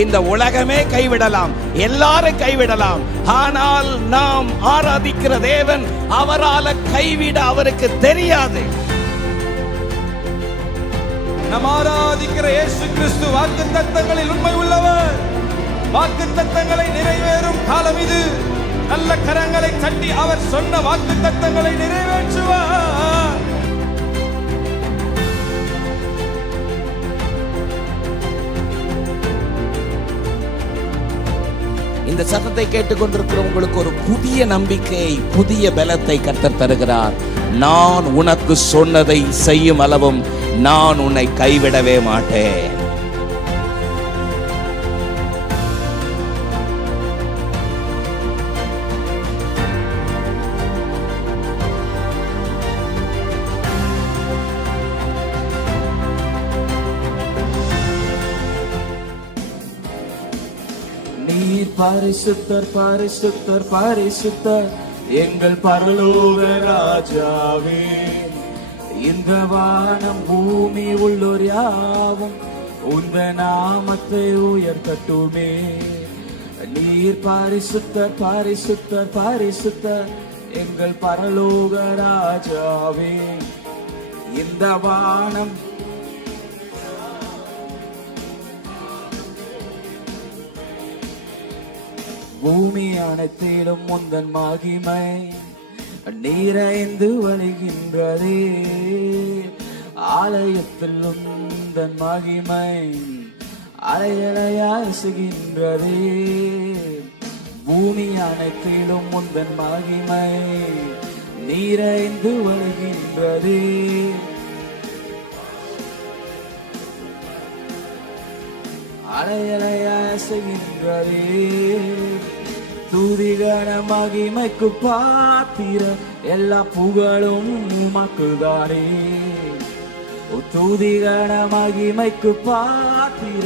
இந்த உலகமே கைவிடலாம், எல்லாரும் கைவிடலாம். ஆனால் நாம் ஆராதிக்கிற தேவன் அவரால கைவிட அவருக்கு தெரியாது. நாம் ஆராதிக்கிற இயேசு கிறிஸ்து வாக்குத்தத்தங்களில் உண்மை உள்ளவர். வாக்குத்தத்தங்களை நிறைவேறும் காலம் இது. நல்ல கரங்களை தட்டி அவர் சொன்ன வாக்குத்தத்தங்களை நிறைவேற்றுவார். இந்த சத்தத்தை கேட்டுக்கொண்டிருக்கிற உங்களுக்கு ஒரு புதிய நம்பிக்கை, புதிய பலத்தை கர்த்தர் தருகிறார். நான் உனக்கு சொன்னதை செய்யும் அளவும் நான் உன்னை கைவிடவே மாட்டேன். பரிசுத்தர் பரிசுத்தர் பரிசுத்தர் எங்கள் பரலோக ராஜாவே. இந்த வானம் பூமி உள்ளோர் யாவும் உந்த நாமத்தை உயர்த்தட்டுமே. நீர் பரிசுத்தர் பரிசுத்தர் பரிசுத்தர் எங்கள் பரலோக ராஜாவே. இந்த வானம் பூமி அனைத்திலும் முந்தன் மகிமை நீரைந்து வழிகின்றதே. ஆலயத்தில் உந்தன் மகிமை அலையலையாசுகின்றதே. பூமி அனைத்திலும் முந்தன் மகிமை நீரைந்து வழிகின்றதே. அலையலையாசுகின்றதே. துதிகன மகிமைக்கு பாத்திர எல்லா புகழும் உமக்குதானே. துதிகன மகிமைக்கு பாத்திர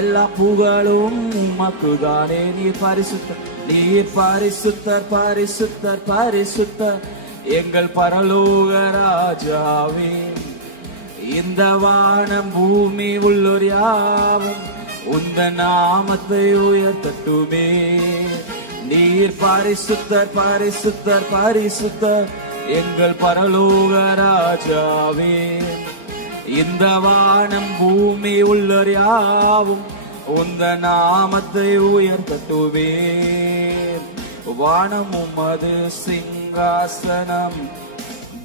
எல்லா புகழும் உமக்குதானே. நீர் பரிசுத்தர் நீர் பரிசுத்தர் பரிசுத்தர் பரிசுத்தர் எங்கள் பரலோக ராஜாவே. இந்த வானம் பூமி உள்ளோர் யாவும் உந்த நாமத்தை உயர்த்தட்டுமே. நீர் பரிசுத்தர் பரிசுத்தர் பரிசுத்தர் எங்கள் பரலோக ராஜாவே. இந்த வானம் பூமி உள்ளோர் யாவும் உந்த நாமத்தை உயர்த்தட்டுமே. வானம் உமது சிங்காசனம்,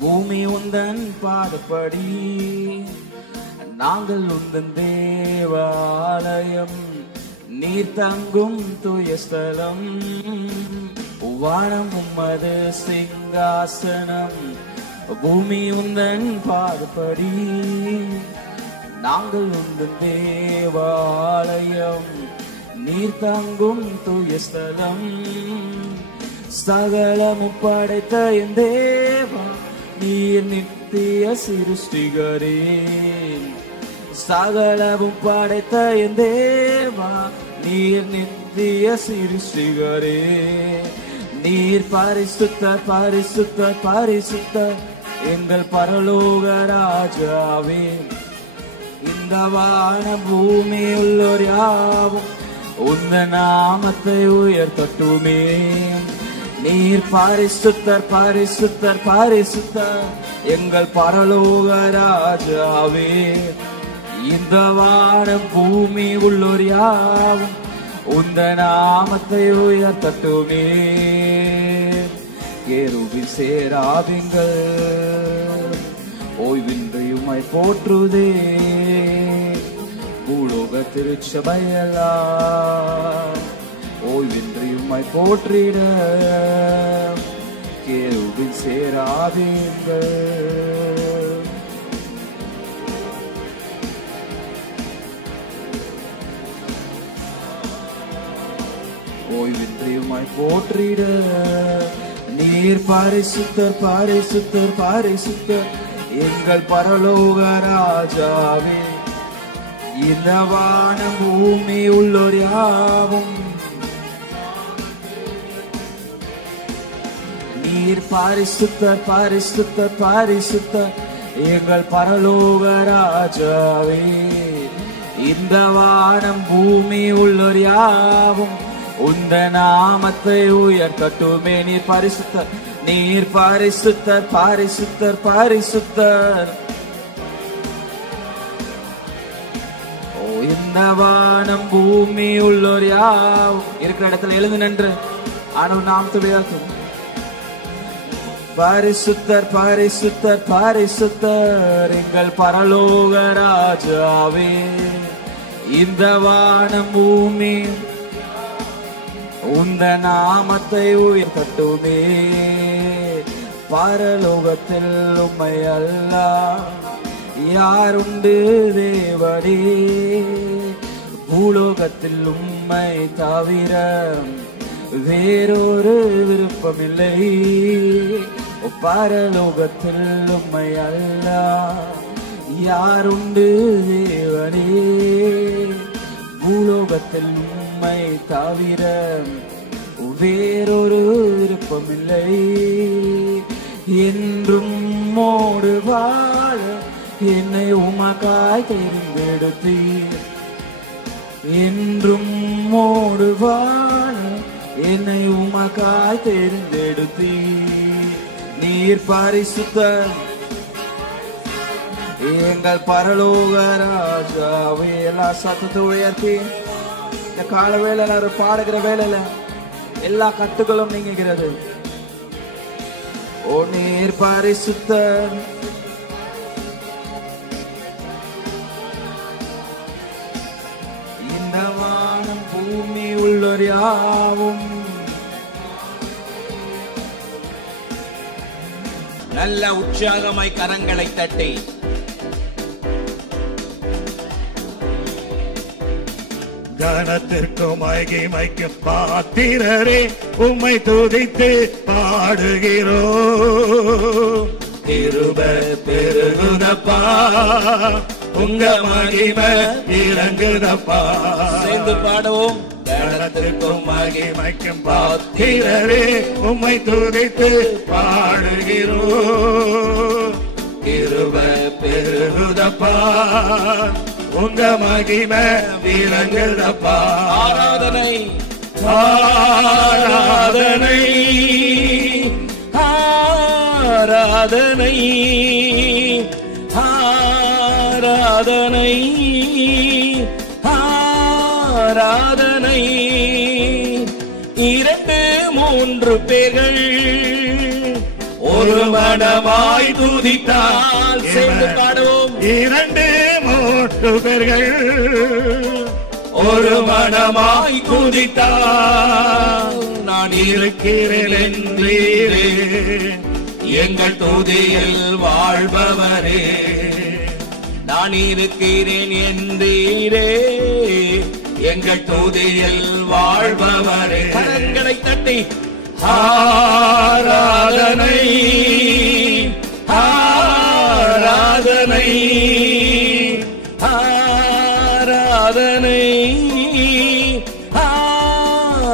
பூமி உந்தன் பாதப்படி. நாங்கள் உந்தன் தேவாலயம், நீர் தங்கும் தூய ஸ்தலம். வானம் உமது சிங்காசனம், பூமி உந்தன் பாதப்படி. நாங்கள் உந்தன் தேவாலயம், நீர் தங்கும் தூய ஸ்தலம். சகலமும் படைத்த என் தேவா, நீர் நித்திய சிருஷ்டிகரே. சகலமும் படைத்த என் தேவா, நீர் நித்திய சிருஷ்டிகரே. நீர் பரிசுத்தர் பரிசுத்தர் பரிசுத்தர் எங்கள் பரலோக ராஜாவே. இந்த வான பூமி உள்ளோர் யாவும் உந்த நாமத்தை உயர்த்தட்டுமே. நீர் பரிசுத்தர் பரிசுத்தர் பரிசுத்தர் எங்கள் பரலோக ராஜாவே. இந்த வானம் பூமி உள்ளோர் யாவும் உந்த நாமத்தை உயர்த்தட்டுமே. கேருபீன் சேராபீன்கள் ஓய்வின்றி உம்மை போற்றுதே. பூலோக திருச்சபையெல்லாம் ஓய்வின்றி உம்மை போற்றிட. கேருபீன் சேராபீன்கள் ஓய்வின்றி உம்மை போற்றிட. நீர் பரிசுத்தர் பரிசுத்தர் பரிசுத்தர் எங்கள் பரலோக ராஜாவே. இந்த வானம் பூமி உள்ளோர் யாவும் நீர் பரிசுத்தர் பரிசுத்தர் பரிசுத்தர் எங்கள் பரலோக ராஜாவே. இந்த வானம் பூமி உள்ளோர் யாவும் உந்த நாமத்தை உயர்த்தட்டுமே. நீர் பரிசுத்தர், நீர் பரிசுத்தர், பரிசுத்தர், பரிசுத்தர். ஓ இந்த வானம் பூமி உள்ளோர் யாவும் இருக்கிற இடத்துல எழுந்து நின்று ஆனவர் நாமத்தை உயர்த்தும். பரிசுத்தர், பரிசுத்தர், பரிசுத்தர் எங்கள் பரலோக ராஜாவே. இந்த வானம் பூமி உந்த நாமத்தை உயர்த்தட்டுமே. பரலோகத்தில் உம்மை அல்லாஹ் யாருண்டு தேவனே. பூலோகத்தில் உம்மை தவிர வேறொரு விருப்பமில்லை. பரலோகத்தில் உம்மை அல்லாஹ் யாருண்டு தேவனே. பூலோகத்தில் உம்மை தவிர வேறொரு விருப்பமில்லை. என்றும் மோடு வாழ என்னை உமக்காய் தெரிந்தெடுத்தீர். என்றும் மோடு வாழ என்னை உமக்காய் தெரிந்தெடுத்தீர். நீர் பரிசுத்தர் எங்கள் பரலோக ராஜாவே. எல்லா சத்தத்தை உயர்த்தி இந்த கால வேலையில பாடுகிற வேலையில எல்லா கட்டுகளும் நீங்குகிறது. ஓ நீர் பரிசுத்தர். இந்த வானம் பூமி உள்ளோர் யாவும் நல்ல உற்சாகமாய் கரங்களை தட்டி கனத்திற்கும் மகிமைக்கு பாத்திரரே உம்மை துதித்து பாடுகிறோ. கிருபை பெருகுதப்பா உங்க மகிமை இறங்குதப்பா. சேர்ந்து பாடுவோம். கனத்திற்கும் மகிமைக்கும் பாத்திரரே உம்மை துதித்து பாடுகிறோ. கிருபை பெருகுதப்பா உங்க மகிமை இறங்குதப்பா. ஆராதனை ஆராதனை ஆராதனை ஆராதனை ஆராதனை. 2-3 பேர்கள் ஒரு மனமாய் துதித்தால் சேர்ந்து பாடுவோம். 2-3 பேர்கள் ஒரு மனமாய் துதித்தால் நான் இருக்கிறேன் என்றீரே. எங்கள் துதியில் வாழ்பவரே. நான் இருக்கிறேன் என்றீரே. எங்கள் துதியில் வாழ்பவரே. கரங்களை தட்டி ஆராதனை ஆராதனை ஆராதனை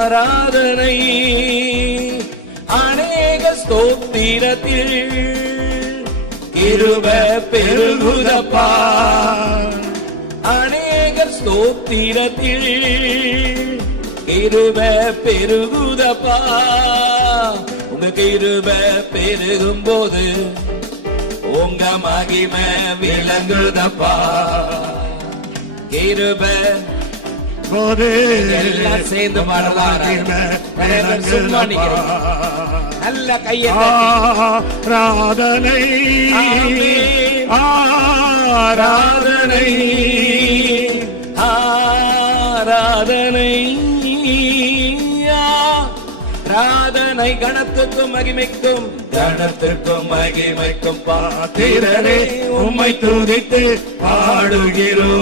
ஆராதனை. அநேக ஸ்தோத்திரத்தில் கிருபை பெருகுதப்பா. அநேக ஸ்தோத்திரத்தில் கிருபை பெருகுதப்பா. உங்க கிருபை பெருகும் போது உங்க மகிமை விளங்குதப்பா. கிருபை போது எல்லாம் சேர்ந்து பாடலாம். சும்மா நிக்கிறோம். நல்ல கையை ஆராதனை ஆராதனை ஆராதனை ஆராதனை. கணத்துக்கும் மகிமைக்கும் கணத்திற்கும் மகிமைக்கும் பாத்திரரே உம்மை துதித்து பாடுகிறோ.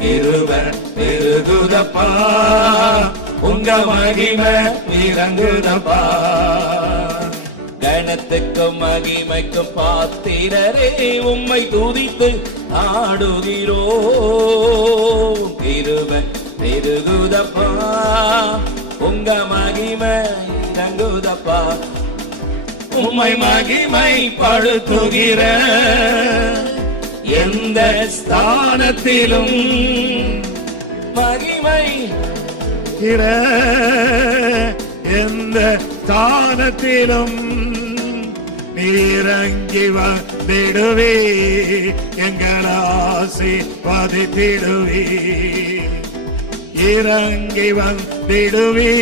கிருபை பெருகுதப்பா உங்க மகிமை இறங்குதப்பா. கணத்துக்கும் மகிமைக்கும் பாத்திரரே உம்மை துதித்து ஆடுகிறோ. கிருபை பெருகுதப்பா உங்க மகிமை இறங்குதப்பா. உம்மை மகிமை படுத்துகிற எந்த ஸ்தானத்திலும் மகிமை இட எந்த ஸ்தானத்திலும் இறங்கி வந்திடுவே எங்கள் ஆசீர்வதித்திடுவே இறங்கி வந்திடுவே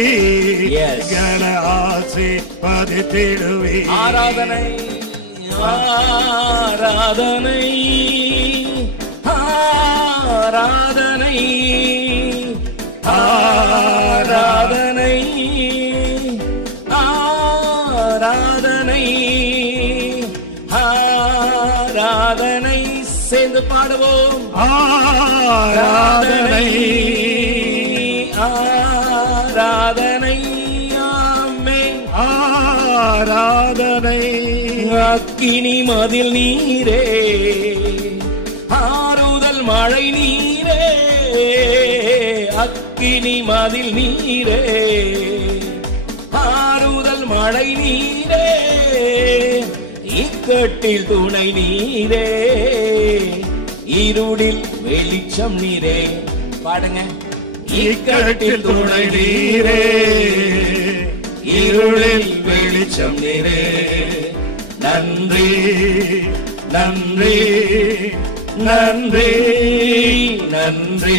எங்கள் ஆசீர்வதித்திடுவே ஆராதனை ஆராதனை ஆராதனை ஆராதனை ஆராதனை ஆராதனை சேர்ந்து பாடுவோம் ஆராதனை ஆராதனை ஆமென் ஆராதனை அக்கினி மதில் நீரே ஆறுதல் மழை நீரே அக்கினி மதில் நீரே ஆறுதல் மழை நீரே இக்கட்டில் துணை நீரே இருளில் வெளிச்சம் நீரே பாடுங்க இக்கட்டில் துணை நீரே இருளில் வெளிச்சம் நீரே நன்றி நன்றி நன்றி நன்றி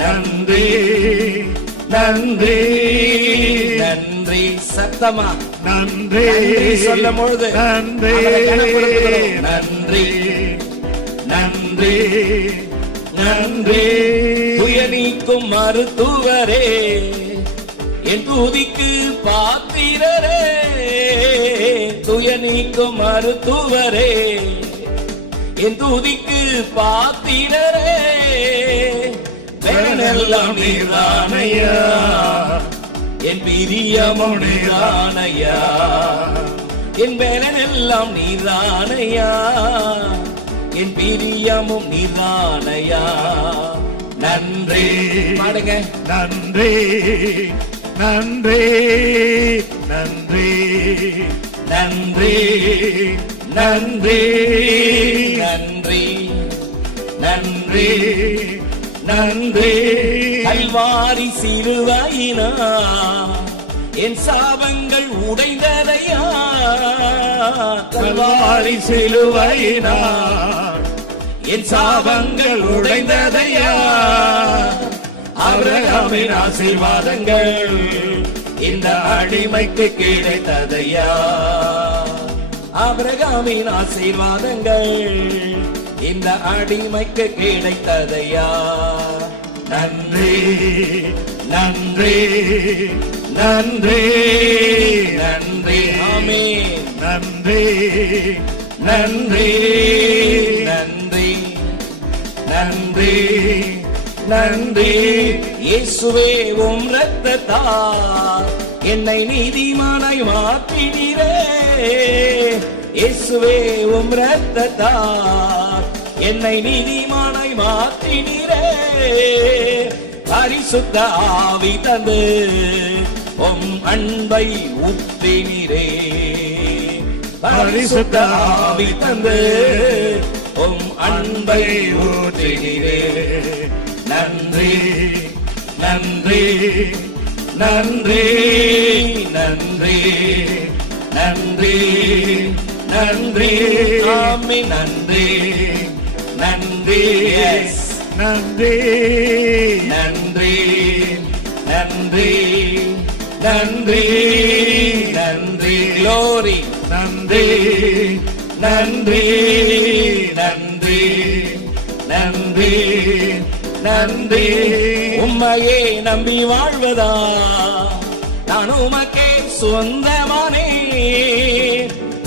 நன்றி நன்றி நன்றி சத்தமா நன்றி சொல்லும் பொழுது நன்றி நன்றி நன்றி நன்றி துயநீக்கும் மருத்துவரே என் துதிக்கு பாத்திரரே துயநீக்கும் மருத்துவரே என் துதிக்கு பாத்திரரே வேறெல்லாம் நீரானையா என் பிரியமும் நீரானையா என் வேலனெல்லாம் நீரானையா என் பிரியமும் நீரானையா நன்றி பாடுங்க நன்றி நன்றி நன்றி நன்றி நன்றி நன்றி நன்றி நன்றி கல்வாரி சிலுவையினா என் சாபங்கள் உடைந்ததையா கல்வாரி சிலுவையினா என் சாபங்கள் உடைந்ததையா ஆபிரகாமின் ஆசீர்வாதங்கள் இந்த அடிமைக்கு கிடைத்ததையா ஆபிரகாமின் ஆசீர்வாதங்கள் இந்த அடிமைக்கு கிடைத்ததையா நன்றி நன்றி நன்றி நன்றி ஆமென் நன்றி நன்றி நன்றி நன்றி நன்றி இயேசுவே உம் இரத்தத்தால் என்னை நீதிமானாய் மாற்றினீரே இயேசுவே உம் இரத்தத்தால் என்னை நீதிமானாய் மாற்றினீரே பரிசுத்த ஆவி தந்து உம் அன்பை ஊற்றினீரே பரிசுத்த ஆவி தந்து உம் அன்பை ஊற்றினீரே நன்றி நன்றி நன்றி நன்றி நன்றி நன்றி ஆமென் நன்றி நன்றி நன்றி நன்றி நன்றி நன்றி நன்றி glory நன்றி நன்றி நன்றி நன்றி நன்றி உம்மையே நம்பி வாழ்வதா நான் உமக்கே சொந்தமானே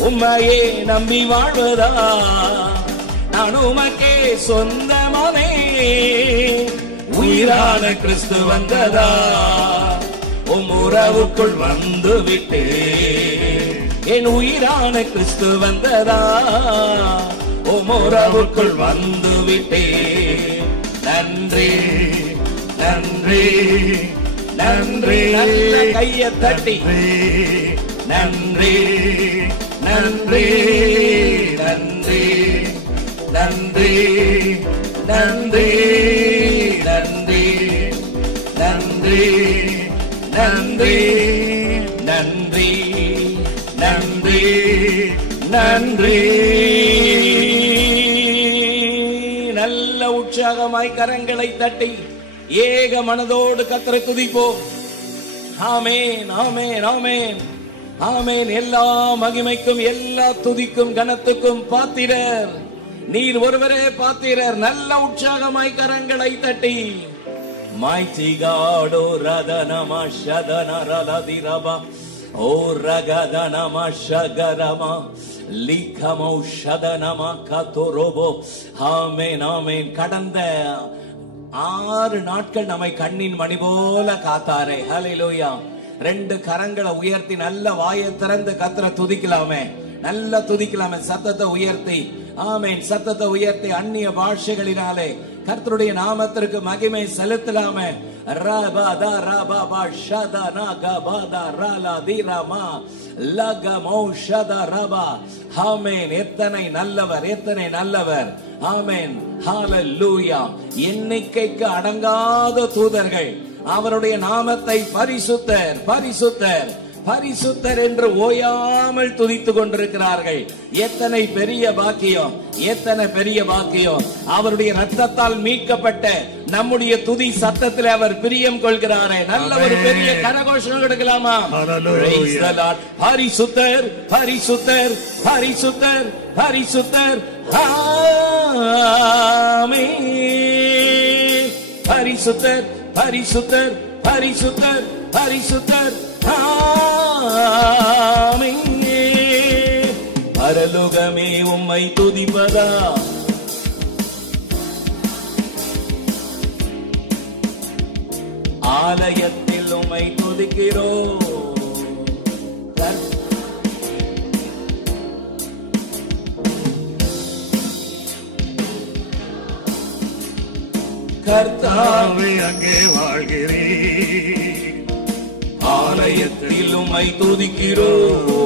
உம்மையே நம்பி வாழ்வதா நான் உமக்கே சொந்தமானே உயிரான கிறிஸ்து வந்ததா உம் உறவுக்குள் வந்து விட்டே என் உயிரான கிறிஸ்து வந்ததா உம் உறவுக்குள் வந்து விட்டே நன்றி நன்றி நன்றி நல்ல கையை தட்டி நன்றி நன்றி நன்றி நன்றி நன்றி நன்றி நன்றி நன்றி நன்றி நன்றி நன்றி. நல்ல உற்சாகமாய் கரங்களை தட்டி ஏக மனதோடு கர்த்தரை துதிப்போம். ஆமென் ஆமென் ஆமென் ஆமென். எல்லா மகிமைக்கும் எல்லா துதிக்கும் கனத்துக்கும் பாத்திரர் நீர் ஒருவரே பாத்திரர். நல்ல உற்சாகமாய் கரங்களை தட்டி Mighty God, O Radhanama Shadana Raladiraba, O Ragadhanama Shagarama, Likamo Shadanama Katorobo. Amen, amen. கடந்த 6 நாட்கள் நம்மை கண்ணின் மணி போல காத்தாரே. ஹல்லேலூயா. 2 கரங்களை உயர்த்தி நல்ல வாயை திறந்து கர்த்தரை துதிக்கலாமே. நல்ல துதிக்கலாமே. சத்தத்தை உயர்த்தி, ஆமென், சத்தத்தை உயர்த்தி அந்நிய பாஷைகளினாலே கர்த்தருடைய நாமத்திற்கு மகிமை செலுத்தலாமே. ரபதா ரபபா ஷதனா கபதா ரலா திரமா லகமோ ஷதா ரபா. ஆமென். எத்தனை நல்லவர், எத்தனை நல்லவர். ஆமென். ஹல்லேலூயா. எண்ணிக்கைக்கு அடங்காத தூதர்கள் அவருடைய நாமத்தை பரிசுத்தர் பரிசுத்தர் பரிசுத்தர் என்று ஓயாமல் துதித்துக் கொண்டிருக்கிறார்கள். எத்தனை பெரிய பாக்கியம், எத்தனை பெரிய பாக்கியம். அவருடைய ரத்தத்தால் மீட்கப்பட்ட நம்முடைய துதி சத்தத்தில் அவர் பிரியம் கொள்கிறாரே. நல்ல ஒரு பெரிய கரகோஷம் கொடுக்கலாமா? பரிசுத்தர் பரிசுத்தர் பரிசுத்தர் பரிசுத்தர். ஆமென். பரிசுத்தர் பரிசுத்தர் பரிசுத்தர் பரிசுத்தர். பரலோகமே உம்மை துதிப்பதா, ஆலயத்தில் உம்மை துதிக்கிறோம். கர்த்தாவே அங்கே வாழ்கிறீர், ஆலயத்தில் உம்மை துதிக்கிறோம்.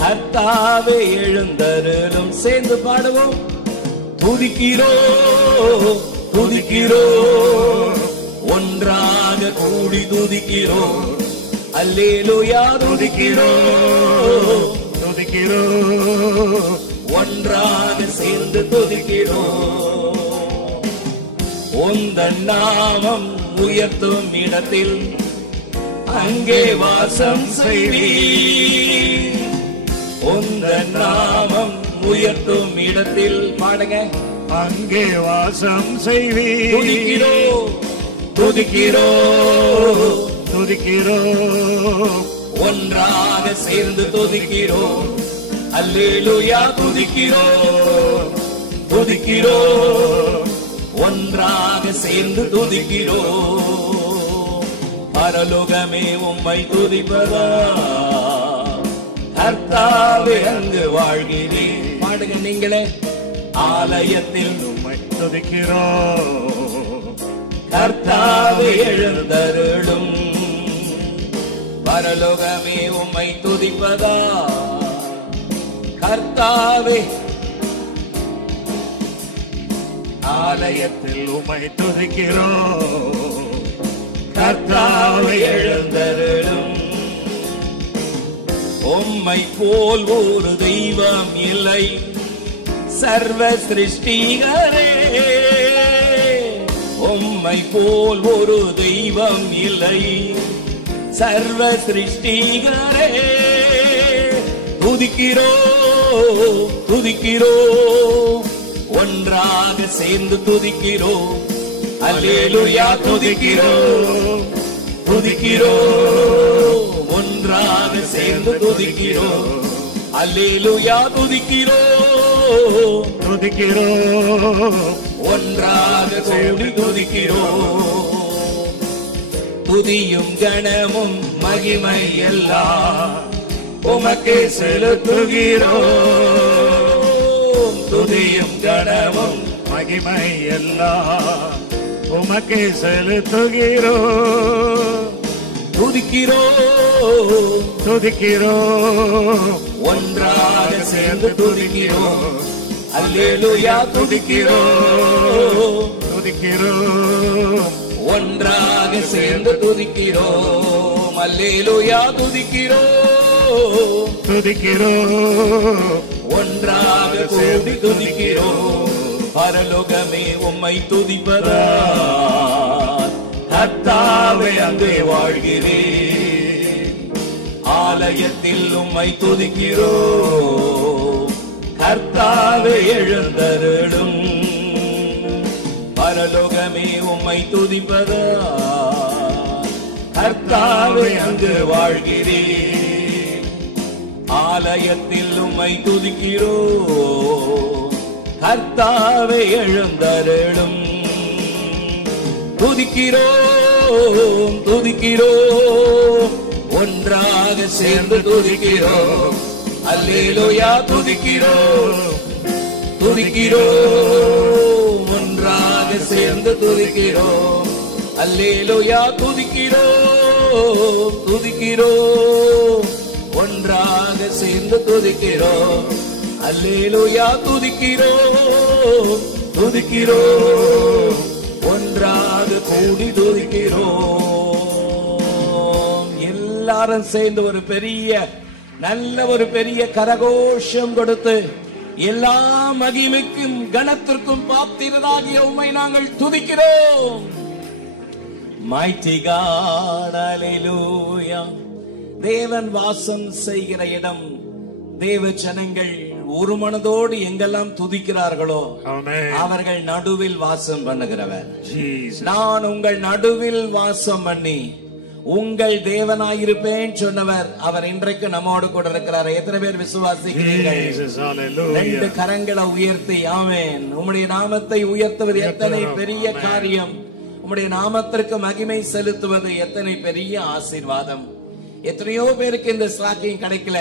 கர்த்தாவே எழுந்தருளும். சேர்ந்து பாடுவோம். துதிக்கிறோம் துதிக்கிறோம், ஒன்றாக கூடி துதிக்கிறோம். அல்லேலூயா. துதிக்கிறோம் துதிக்கிறோம், ஒன்றாக சேர்ந்து துதிக்கிறோம். உந்தன் நாமம் உயர்த்தும் இடத்தில் அங்கே வாசம் செய்வீர். உந்தன் நாமம் உயர்த்தும் இடத்தில் பாடுங்க. அங்கே வாசம் செய்வீர். துதிக்கிறோம் துதிக்கிறோம் துதிக்கிறோம், ஒன்றாக சேர்ந்து துதிக்கிறோம். அல்லேலூயா. துதிக்கிறோம் துதிக்கிறோம், ஒன்றாக சேர்ந்து துதிக்கிறோம். பரலோகமே உம்மை துதிப்பதா, கர்த்தாவே அங்கு வாழ்கிறேன். பாடுங்க நீங்களே. ஆலயத்தில் உம்மை துதிக்கிறோம். கர்த்தாவே எழுந்தருளும். பரலோகமே உம்மை துதிப்பதா, கர்த்தாவே. ஆலயத்தில் உம்மை துதிக்கிறோம். கர்த்தாவே எழுந்தருளும். உம்மை போல் ஒரு தெய்வம் இல்லை சர்வ சிருஷ்டிகரே. உம்மை போல் ஒரு தெய்வம் இல்லை சர்வ சிருஷ்டிகரே. துதிக்கிறோம் துதிக்கிறோம், ஒன்றாக சேர்ந்து துதிக்கிறோம். அல்லேலூயா. துதிக்கிறோம் துதிக்கிறோம், ஒன்றாக சேர்ந்து துதிக்கிறோம். அல்லேலூயா. துதிக்கிறோம் துதிக்கிறோம், ஒன்றாக கூடி துதிக்கிறோம். துதியும் கணமும் மகிமை எல்லாம் உமக்கே செலுத்துகிறோம். துதியும் கணமும் மகிமை எல்லாம் உமக்கே செலுத்துகிறோம். துதிக்கிறோம் துதிக்கிறோம், ஒன்றாக சேர்ந்து துதிக்கிறோம். அல்லேலூயா துதிக்கிறோம், துதிக்கிறோம், ஒன்றாக சேர்ந்து துதிக்கிறோம். அல்லேலூயா துதிக்கிறோம், துதிக்கிறோம், ஒன்றாக கூடி துதிக்கிறோம். பரலோகமே உம்மை துதிப்பதா, கர்த்தாவே அங்கே வாழ்கிறேன். ஆலயத்தில் உம்மை துதிக்கிறோம், கர்த்தாவே எழுந்தருளும். பரலோகமே உம்மை துதிப்பதா, கர்த்தாவே அங்கு வாழ்கிறேன். ஆலயத்தில் உம்மை துதிக்கிறோம், கர்த்தாவே எழுந்தருளும். துதிக்கிறோம், துதிக்கிறோம், ஒன்றாக சேர்ந்து துதிக்கிறோம். அல்லேலூயா துதிக்கிறோம், துதிக்கிறோம், ஒன்றாக சேர்ந்து துதிக்கிறோம். அல்லேலூயா துதிக்கிறோம், துதிக்கிறோம், ஒன்றாக சேர்ந்து துதிக்கிறோம். அல்லேலூயா துதிக்கிறோம், துதிக்கிறோம், ஒன்றாக கூடி துதிக்கிறோம். எல்லாரும் சேர்ந்து ஒரு பெரிய நல்ல ஒரு பெரிய கரகோஷம் கொடுத்து எல்லா மகிமைக்கும் கனத்திற்கும் பாத்திரராகிய உம்மை நாங்கள் துதிக்கிறோம். Mighty God, hallelujah. தேவன் வாசம் செய்கிற இடம். தேவ ஜனங்கள் ஒரு மனதோடு எங்கெல்லாம் துதிக்கிறார்களோ அவர்கள் நடுவில் வாசம் பண்ணுகிறவர். நான் உங்கள் நடுவில் வாசம் பண்ணி உங்கள் தேவனாயிருப்பேன் சொன்னவர். அவர் இன்றைக்கு நம்மோடு கூட இருக்கிறார். எத்தனை பேர் விசுவாசிக்கிறீர்கள்? ரெண்டு கரங்களை உயர்த்தி ஆமென். உம்முடைய நாமத்தை உயர்த்துவது எத்தனை பெரிய காரியம். உம்முடைய நாமத்திற்கு மகிமை செலுத்துவது எத்தனை பெரிய ஆசீர்வாதம். எத்தனையோ பேருக்கு இந்த ஸ்லாக்கியம் கிடைக்கல.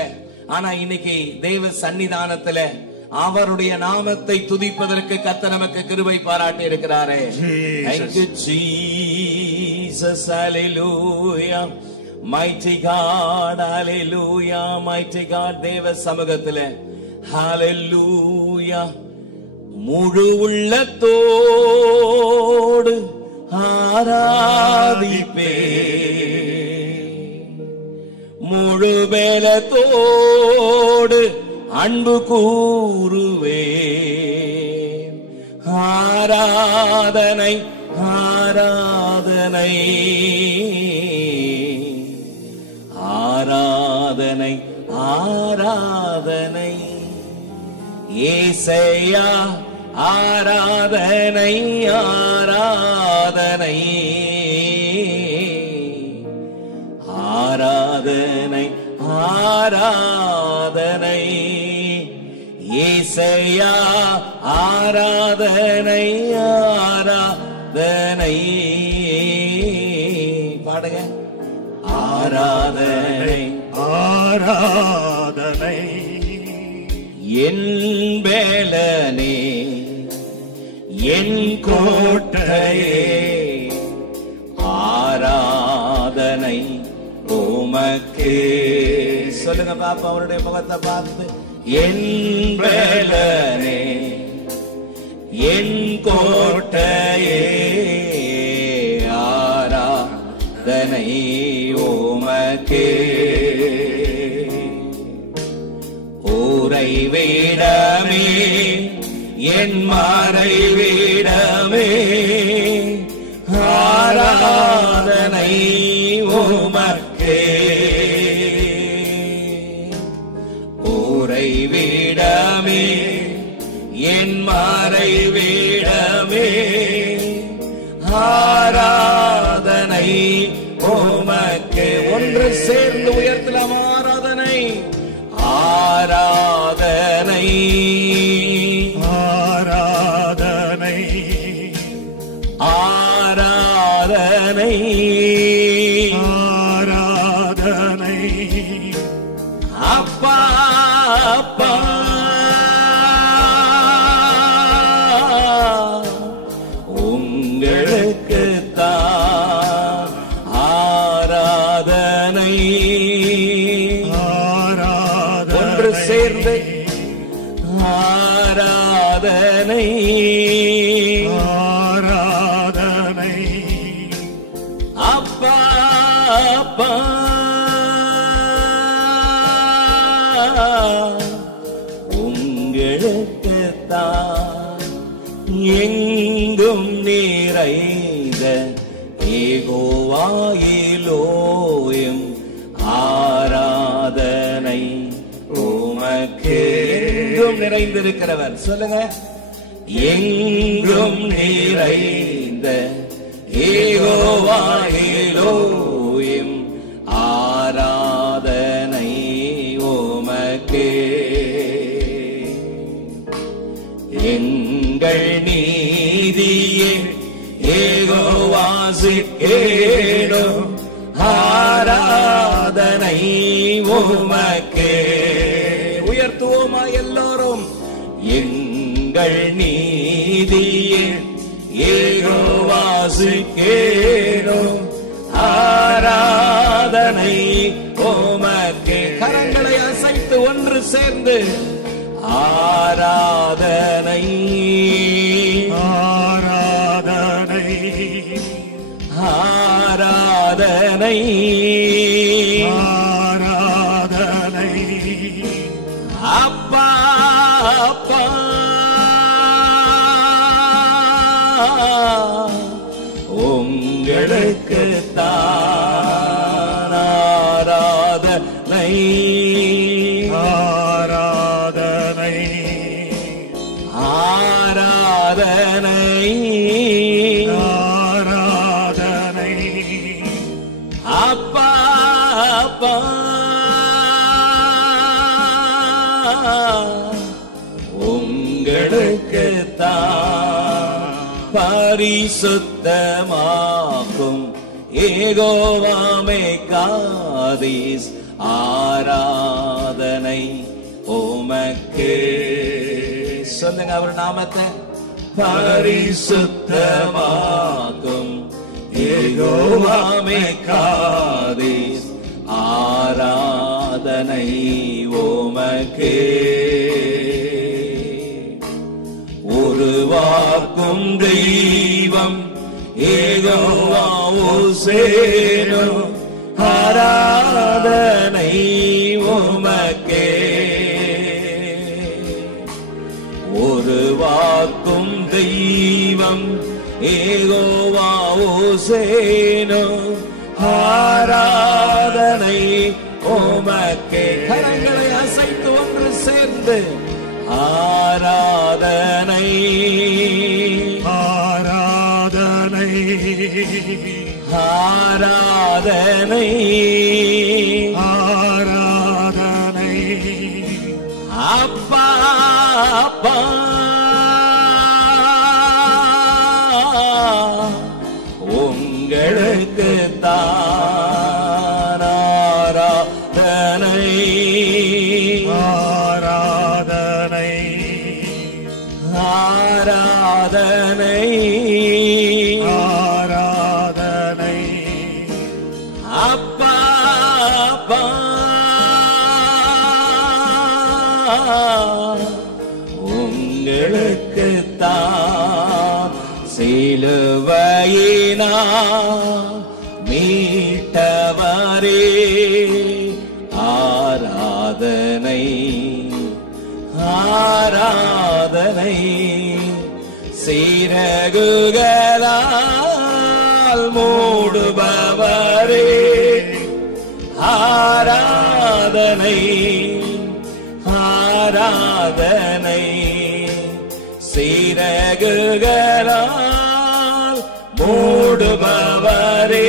ஆனா இன்னைக்கு தேவ சன்னிதானத்துல அவருடைய நாமத்தை துதிப்பதற்கு கர்த்தர் நமக்கு கிருபை பாராட்டி இருக்கிறாரே. Thank you Jesus, hallelujah. Mighty God, hallelujah. Mighty God, தேவ சமூகத்துல hallelujah. முழு உள்ளத்தோடு ஆராதிப்பே, முழு பலத்தோடு அன்பு கூறுவே. ஆராதனை ஆராதனை ஆராதனை ஆராதனை ஏசையா ஆராதனை ஆராதனை ஆராதனை ஆராதனை ஏசையா ஆராதனை ஆராதனை. பாடுங்க. ஆராதனை ஆராதனை என் பேலனே என் கோட்டையே, ஆராதனை உமக்கே. சொல்லுங்க பாப்பா அவருடைய முகத்தை பார்த்து. என் பேலனே என் கோட்டையே, ஆராதனை உமக்கே. உறைவிடமே என் மறைவிடமே, ஆராதனை உமக்கே. உறைவிடமே என் மறைவிடமே, ஆராதனை உமக்கே. ஒன்று சேர்ந்து உயர்த்தலாம். ஆராதனை ஆராதனை ஆராதனை ஆராதனை ஆராதனை அப்பா அப்பா உங்களுக்கு தான் ஆராதனை. ஒன்று சேர்ந்து ஆராதனை ஆராதனை அப்பா அப்பா உங்களுக்குத்தான் எங்கும் நிறைந்த யெகோவாயிலோயும் ஆராதனை உமக்கு. எங்கும் நிறைந்திருக்கிறவர் சொல்லுங்க. எங்கும் நிறைந்த யெகோவாயிலோயும் ஆராதனை உமக்கு. எங்கள் நீதியே யெகோவாவுக்கேடும் ஆராதனை உமக்கு. உயர்த்துவோமா எல்லோரும். எங்கள் நீதியே யெகோவாவுக்கேடும் ஆராதனை உமக்கு. கரங்களை அசைத்து ஒன்று சேர்ந்து ஆராதனை ஆராதனை ஆராதனை ஆராதனை அப்பா அப்பா உங்களுக்கு தான் ஆராதனை ஆராதனை ஆராதனை ஆராதனை அப்பா அப்பா உங்களுக்கு தான் பரிசுத்தமாக்கும் யெகோவாமே காதீஸ் ஆராதனை உமக்கு. சொல்லுங்க அவர் நாமத்தை. பரிசுத்தமாக்கும் யெகோவாமே காதீஸ் ஆராதனை உமக்கு. உருவாக்கும் தெய்வம் யெகோவா ஓசேனோ ஆராதனை உமக்கே. உருவாக்கும் தெய்வம் யெகோவா ஓசேனோ ஆராதனை உமக்கே. கரங்களை அசைத்து ஒன்று சேர்ந்து ஆராதனை ஆராதனை ஆராதனை ஆராதனை அப்பா அப்பா உங்களுக்கு தான் ஆராதனை ஆராதனை ஆராதனை ஆராதனை அப்பா அப்பா உங்களுக்கு தான் சிலுவையினா மீட்டவரே ஆராதனை ஆராதனை. சிறகுகளால் மூடுபவரே ஆராதனை ஆராதனை. சிறகுகளால் மூடுபவரே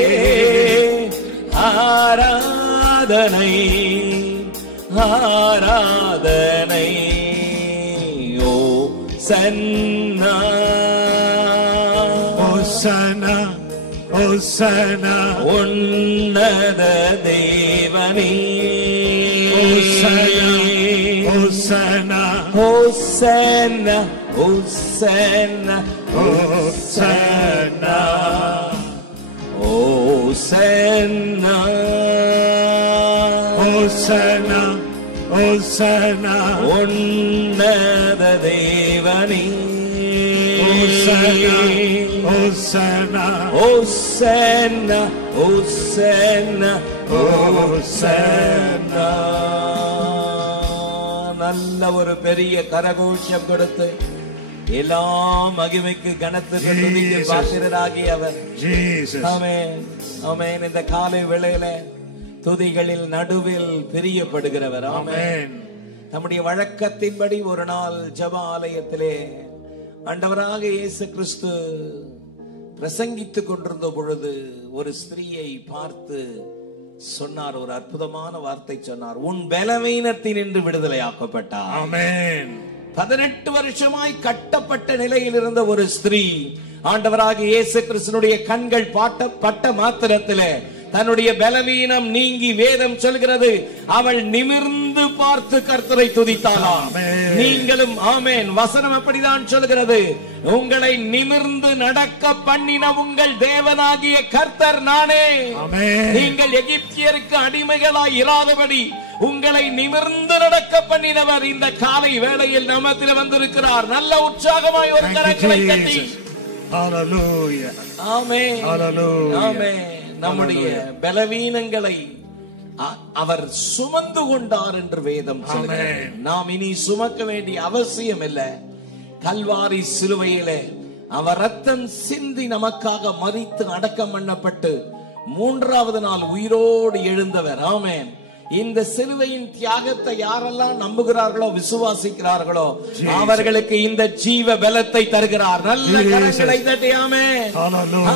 ஆராதனை ஆராதனை. ஓ சன்னா ஓசனா ஓசனா உன்னத தேவனே ஓசனா ஓசனா ஓசனா ஓசனா ஓசனா ஓசனா Hosanna, உன்னத தேவனே Hosanna, Hosanna, Hosanna, Hosanna, Hosanna. நல்ல ஒரு பெரிய கரகோஷம் கொடுத்து எல்லா மகிமைக்கு கனத்துக்கு துதிக்கு பாத்திரராகிய அவர். ஆமென், ஆமென். இந்த காலை வேளையில துதிகளில் நடுவில் பிரியப்படுகிறவர். ஆமென். நம்முடைய வழக்கத்தின்படி ஒரு நாள் ஜெப ஆலயத்திலே ஆண்டவராக இயேசு கிறிஸ்து பிரசங்கித்துக் கொண்டிருந்த பொழுது ஒரு ஸ்திரீயை பார்த்து சொன்னார், ஒரு அற்புதமான வார்த்தை சொன்னார். உன் பலவீனத்தினின்று விடுதலை ஆக்கப்பட்டார். ஆமென். 18 வருஷமாய் கட்டப்பட்ட நிலையில் இருந்த ஒரு ஸ்திரீ ஆண்டவராக இயேசு கிறிஸ்துனுடைய கண்கள் பட்ட மாத்திரத்திலே தன்னுடைய பலவீனம் நீங்கி வேதம் சொல்கிறது அவள் நிமிர்ந்து பார்த்து கர்த்தரை துதித்தாளாம். நீங்களும் ஆமென். வசனம் அப்படிதான் சொல்கிறது. உங்களை நிமிர்ந்து நடக்க பண்ணின உங்கள் தேவனாகிய கர்த்தர் நானே. நீங்கள் எகிப்தியருக்கு அடிமைகளாய் இராதபடி உங்களை நிமிர்ந்து நடக்க பண்ணினவர் இந்த காலை வேளையில் நம்மத்தில் வந்திருக்கிறார். நல்ல உற்சாகமாய் ஒரு கரங்களை தட்டி Hallelujah. ஆமென். Hallelujah. ஆமென். நம்முடைய பலவீனங்களை அவர் சுமந்து கொண்டார் என்று வேதம் சொல்கிறது. நாம் இனி சுமக்க வேண்டிய அவசியம் இல்லை. கல்வாரி சிலுவையிலே அவர் ரத்தம் சிந்தி நமக்காக மரித்து அடக்கம் பண்ணப்பட்டு 3வது நாள் உயிரோடு எழுந்தவர். ஆமென். இந்த சிலுவையின் தியாகத்தை யாரெல்லாம் நம்புகிறார்களோ விசுவாசிக்கிறார்களோ அவர்களுக்கு இந்த ஜீவ பலத்தை தருகிறார். நல்ல கரங்களை தட்டி ஆமென்.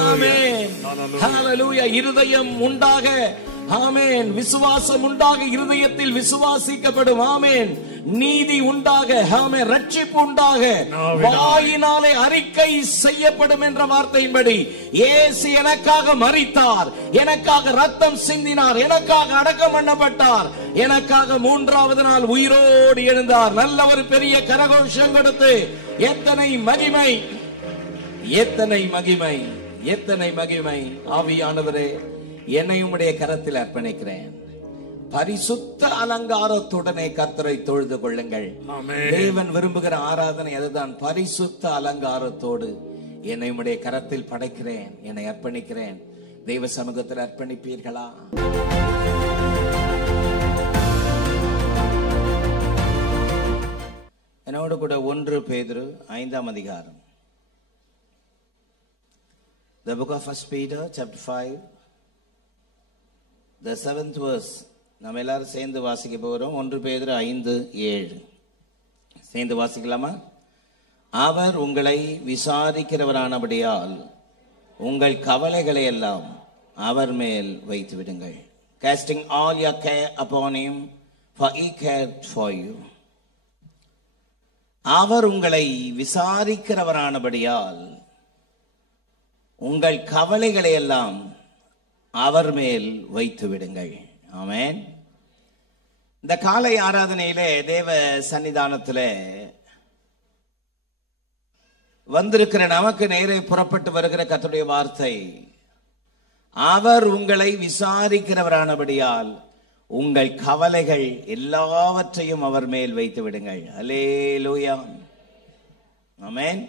ஆமென். ஹalleluya. இருதயம் உண்டாக ஆமென். விசுவாசம் உண்டாக இருதயத்தில் விசுவாசிக்கப்படும். ஆமென். நீதி உண்டாக ஆமென். ரட்சிப்பு உண்டாக வாயினாலே அறிக்கை செய்யப்படும் என்ற வார்த்தையின்படி இயேசு எனக்காக மரித்தார், எனக்காக ரத்தம் சிந்தினார், எனக்காக அடக்கம் பண்ணப்பட்டார், எனக்காக 3வது நாள் உயிரோடு எழுந்தார். நல்ல ஒரு பெரிய கரகோஷம் கொடுத்து எத்தனை மகிமை, எத்தனை மகிமை, எத்தனை மகிமை. ஆவியானவரே, என்னை உம்முடைய கரத்தில் அர்ப்பணிக்கிறேன். பரிசுத்த அலங்காரத்துடனே கர்த்தரை தொழுது கொள்ளுங்கள். தேவன் விரும்புகிற ஆராதனை அதுதான். பரிசுத்த அலங்காரத்தோடு என்னை உம்முடைய கரத்தில் படைக்கிறேன், என்னை அர்ப்பணிக்கிறேன். தெய்வ சமூகத்தில் அர்ப்பணிப்பீர்களா? என்னோடு கூட 1 பேதுரு 5ஆம் அதிகாரம். The book of 1 Peter chapter 5 the 7th verse. நாம் எல்லாரும் சேர்ந்து வாசிக்க போகிறோம். 1 பேதுரு 5:7 சேர்ந்து வாசிக்கலாமா? அவர் உங்களை விசாரிக்கிறவரானபடியால் உங்கள் கவலைகளை எல்லாம் அவர் மேல் வைத்து விடுங்கள். Casting all your care upon him, for he cared for you. அவர் உங்களை விசாரிக்கிறவரானபடியால் உங்கள் கவலைகளை எல்லாம் அவர் மேல் வைத்து விடுங்கள். ஆமென். இந்த காலை ஆராதனையிலே தேவ சன்னிதானத்திலே வந்திருக்கிற நமக்கு நேரே புறப்பட்டு வருகிற கர்த்தருடைய வார்த்தை, அவர் உங்களை விசாரிக்கிறவரானபடியால் உங்கள் கவலைகள் எல்லாவற்றையும் அவர் மேல் வைத்து விடுங்கள். அல்லேலூயா. ஆமென்.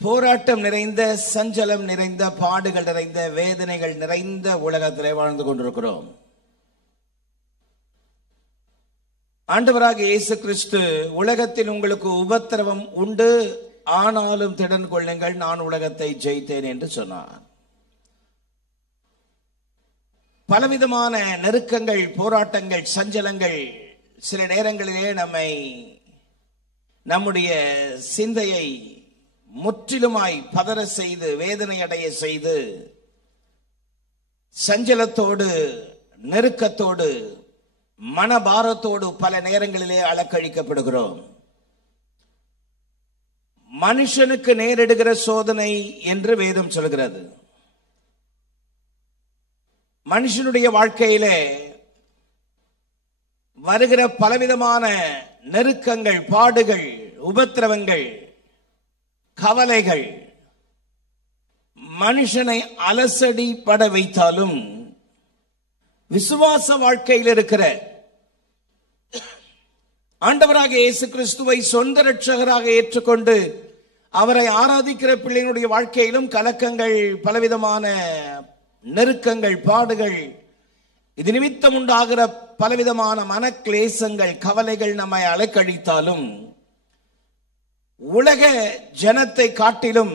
போராட்டம் நிறைந்த, சஞ்சலம் நிறைந்த, பாடுகள் நிறைந்த, வேதனைகள் நிறைந்த உலகத்திலே வாழ்ந்து கொண்டிருக்கிறோம். ஆண்டவராக இயேசு கிறிஸ்து உலகத்தில் உங்களுக்கு உபத்திரவம் உண்டு, ஆனாலும் திடன் கொள்ளுங்கள், நான் உலகத்தை ஜெயித்தேன் என்று சொன்னார். பலவிதமான நெருக்கங்கள், போராட்டங்கள், சஞ்சலங்கள் சில நேரங்களிலே நம்முடைய சிந்தையை முற்றிலுமாய் பதற செய்து, வேதனை அடைய செய்து, சஞ்சலத்தோடு, நெருக்கத்தோடு, மனபாரத்தோடு பல நேரங்களிலே அலக்கழிக்கப்படுகிறோம். மனுஷனுக்கு நேரிடுகிற சோதனை என்று வேதம் சொல்கிறது. மனுஷனுடைய வாழ்க்கையிலே வருகிற பலவிதமான நெருக்கங்கள், பாடுகள், உபத்திரவங்கள், கவலைகள் மனுஷனை அலசடி பட வைத்தாலும் விசுவாச வாழ்க்கையில் இருக்கிற ஆண்டவராக இயேசு கிறிஸ்துவை சொந்த இரட்சகராக ஏற்றுக்கொண்டு அவரை ஆராதிக்கிற பிள்ளைகளுடைய வாழ்க்கையிலும் கலக்கங்கள், பலவிதமான நெருக்கங்கள், பாடுகள், இது நிமித்தம் உண்டாகிற பலவிதமான மனக்லேசங்கள், கவலைகள் நம்மை அலைக்கழித்தாலும் உலக ஜனத்தை காட்டிலும்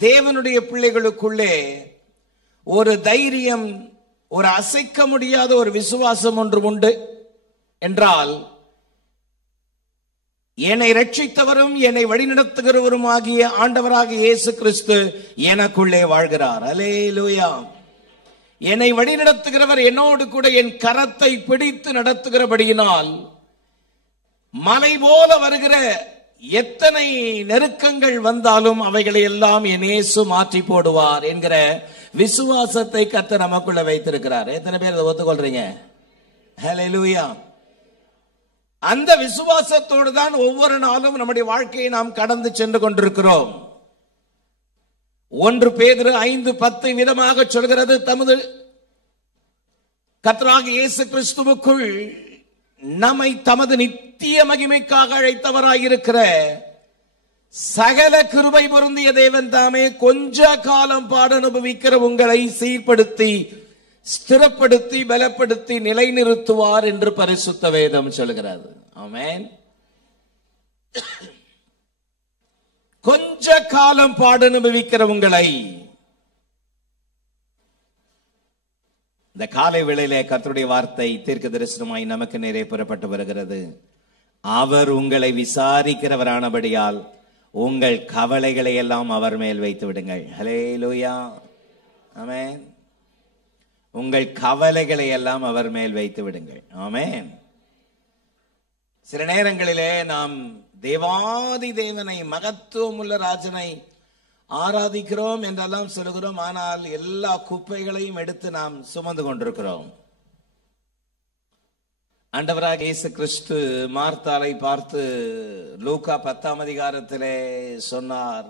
தேவனுடைய பிள்ளைகளுக்குள்ளே ஒரு தைரியம், ஒரு அசைக்க முடியாத ஒரு விசுவாசம் ஒன்று உண்டு. என்றால் என்னை ரட்சித்தவரும் என்னை வழிநடத்துகிறவரும் ஆகிய ஆண்டவராக இயேசு கிறிஸ்து எனக்குள்ளே வாழ்கிறார். அல்லேலூயா. என்னை வழிநடத்துகிறவர் என்னோடு கூட என் கரத்தை பிடித்து நடத்துகிறபடியினால் மலை போல வருகிற எத்தனை நெருக்கங்கள் வந்தாலும் அவைகளை எல்லாம் என் இயேசு மாற்றி போடுவார் என்கிற விசுவாசத்தை கர்த்தர் நமக்குள்ள வைத்திருக்கிறார். எத்தனை பேர் இதை ஒத்துக்கொள்றீங்க? ஹல்லேலூயா. அந்த விசுவாசத்தோடு தான் ஒவ்வொரு நாளும் நம்முடைய வாழ்க்கையை நாம் கடந்து சென்று கொண்டிருக்கிறோம். 1 பேதுரு 5:10 விதமாக சொல்கிறது, தமது கர்த்தராகிய இயேசு கிறிஸ்துவுக்குள் நம்மை தமது நித்திய மகிமைக்காக அழைத்தவராயிருக்கிற சகல கிருபை பொருந்திய தேவன் தாமே கொஞ்ச காலம் பாட அனுபவிக்கிற உங்களை சீர்படுத்தி, ஸ்திரப்படுத்தி, பலப்படுத்தி நிலைநிறுத்துவார் என்று பரிசுத்த வேதம் சொல்கிறது. ஆமென். கொஞ்ச காலம் பாட அனுபவிக்கிற உங்களை இந்த காலை வேளையிலே கர்த்தருடைய வார்த்தை தீர்க்க தரிசனமாய் நமக்கு நேரே புறப்பட்டு வருகிறது. அவர் உங்களை விசாரிக்கிறவரானபடியால் உங்கள் கவலைகளை எல்லாம் அவர் மேல் வைத்து விடுங்கள். ஹல்லேலூயா. ஆமென். உங்கள் கவலைகளை எல்லாம் அவர் மேல் வைத்து விடுங்கள். ஆமென். சில நேரங்களிலே நாம் தேவாதி தேவனை, மகத்துவம் உள்ள ராஜனை ஆராதிக்கிறோம் என்றெல்லாம் சொல்லுகிறோம். ஆனால் எல்லா குப்பைகளையும் எடுத்து நாம் சுமந்து கொண்டிருக்கிறோம். ஆண்டவராக இயேசு கிறிஸ்து மார்த்தாளை பார்த்து லூக்கா 10ஆம் அதிகாரத்திலே சொன்னார்.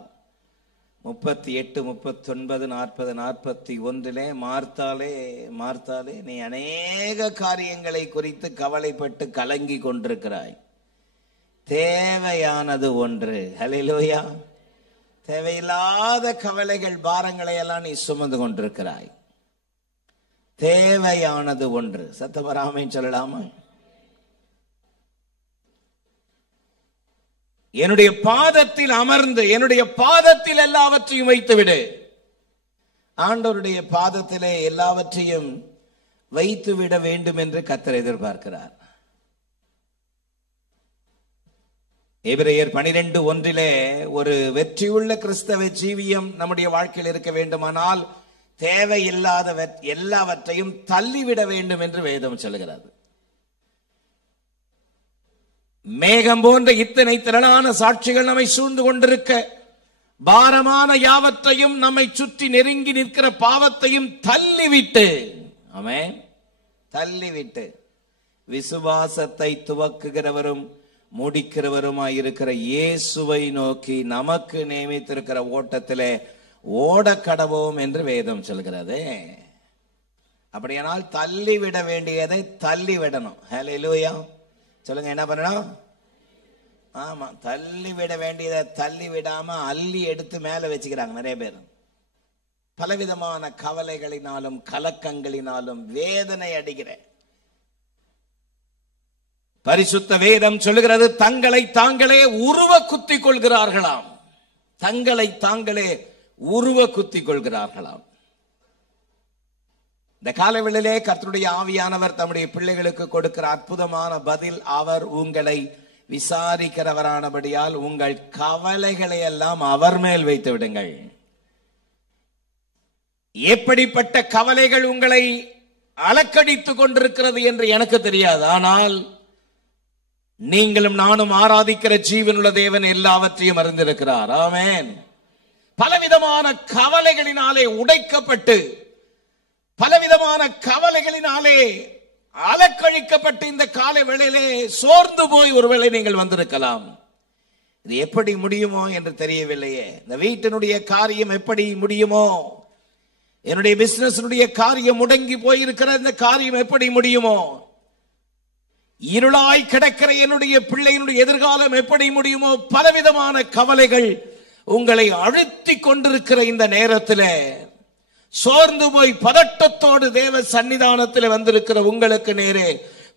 38, 39, 40, 41 மார்த்தாளே, மார்த்தாளே, நீ அநேக காரியங்களை குறித்து கவலைப்பட்டு கலங்கி கொண்டிருக்கிறாய். தேவையானது ஒன்று. ஹல்லேலூயா. தேவையில்லாத கவலைகள், பாரங்களை எல்லாம் நீ சுமந்து கொண்டிருக்கிறாய். தேவையானது ஒன்று. சத்தவராமை சொல்லலாமா? என்னுடைய பாதத்தில் அமர்ந்து என்னுடைய பாதத்தில் எல்லாவற்றையும் வைத்துவிடு. ஆண்டவருடைய பாதத்திலே எல்லாவற்றையும் வைத்துவிட வேண்டும் என்று கர்த்தர் எதிர்பார்க்கிறார். எபிரேயர் 12:1 ஒரு வெற்றியுள்ள கிறிஸ்தவ ஜீவியம் நம்முடைய வாழ்க்கையில் இருக்க வேண்டுமானால் தேவையில்லாத எல்லாவற்றையும் தள்ளிவிட வேண்டும் என்று வேதம் சொல்கிறது. மேகம் போன்ற இத்தனை திரளான சாட்சிகள் நம்மை சூழ்ந்து கொண்டிருக்க, பாரமான யாவற்றையும் நம்மை சுற்றி நெருங்கி நிற்கிற பாவத்தையும் தள்ளிவிட்டு, ஆமென், தள்ளிவிட்டு விசுவாசத்தை துவக்குகிறவரும் முடிக்கிறவருமாயிருக்கிற இயேசுவை நோக்கி நமக்கு நியமித்திருக்கிற ஓட்டத்திலே ஓட கடவோம் என்று வேதம் சொல்கிறது. அப்படியானால் தள்ளிவிட வேண்டியதை தள்ளிவிடணும். ஹல்லேலூயா. சொல்லுங்க, என்ன பண்ணணும்? ஆமா, தள்ளிவிட வேண்டியதை தள்ளி விடாம அள்ளி எடுத்து மேல வச்சுக்கிறாங்க நிறைய பேர். பலவிதமான கவலைகளினாலும் கலக்கங்களினாலும் வேதனை அடைகிற பரிசுத்த வேதம் சொல்லுகிறது, தங்களை தாங்களே உருவ குத்திக் கொள்கிறார்களாம். தங்களை தாங்களே உருவ குத்திக் கொள்கிறார்களாம். இந்த காலவெளியிலே கர்த்தருடைய ஆவியானவர் தம்முடைய பிள்ளைகளுக்கு கொடுக்கிற அற்புதமான பதில், அவர் உங்களை விசாரிக்கிறவரானபடியால் உங்கள் கவலைகளை எல்லாம் அவர் மேல் வைத்து விடுங்கள். எப்படிப்பட்ட கவலைகள் உங்களை அலக்கடித்துக் கொண்டிருக்கிறது என்று எனக்கு தெரியாது. ஆனால் நீங்களும் நானும் ஆராதிக்கிற ஜீவனுள்ள தேவன் எல்லாவற்றையும் அறிந்திருக்கிறார். ஆமென். பலவிதமான கவலைகளினாலே உடைக்கப்பட்டு, பலவிதமான கவலைகளினாலே அலக்கழிக்கப்பட்டு இந்த காலை வேளையிலே சோர்ந்து போய் ஒருவேளை நீங்கள் வந்திருக்கலாம். இது எப்படி முடியுமோ என்று தெரியவில்லையே. இந்த வீட்டினுடைய காரியம் எப்படி முடியுமோ, என்னுடைய பிசினஸ் காரியம் முடங்கி போயிருக்கிற இந்த காரியம் எப்படி முடியுமோ, இருளாய் கிடக்கிற என்னுடைய பிள்ளையினுடைய எதிர்காலம் எப்படி முடியுமோ, பலவிதமான கவலைகள் உங்களை அழுத்தி கொண்டிருக்கிற இந்த நேரத்தில் சோர்ந்து போய் பதட்டத்தோடு தேவ சன்னிதானத்தில் வந்திருக்கிற உங்களுக்கு நேரே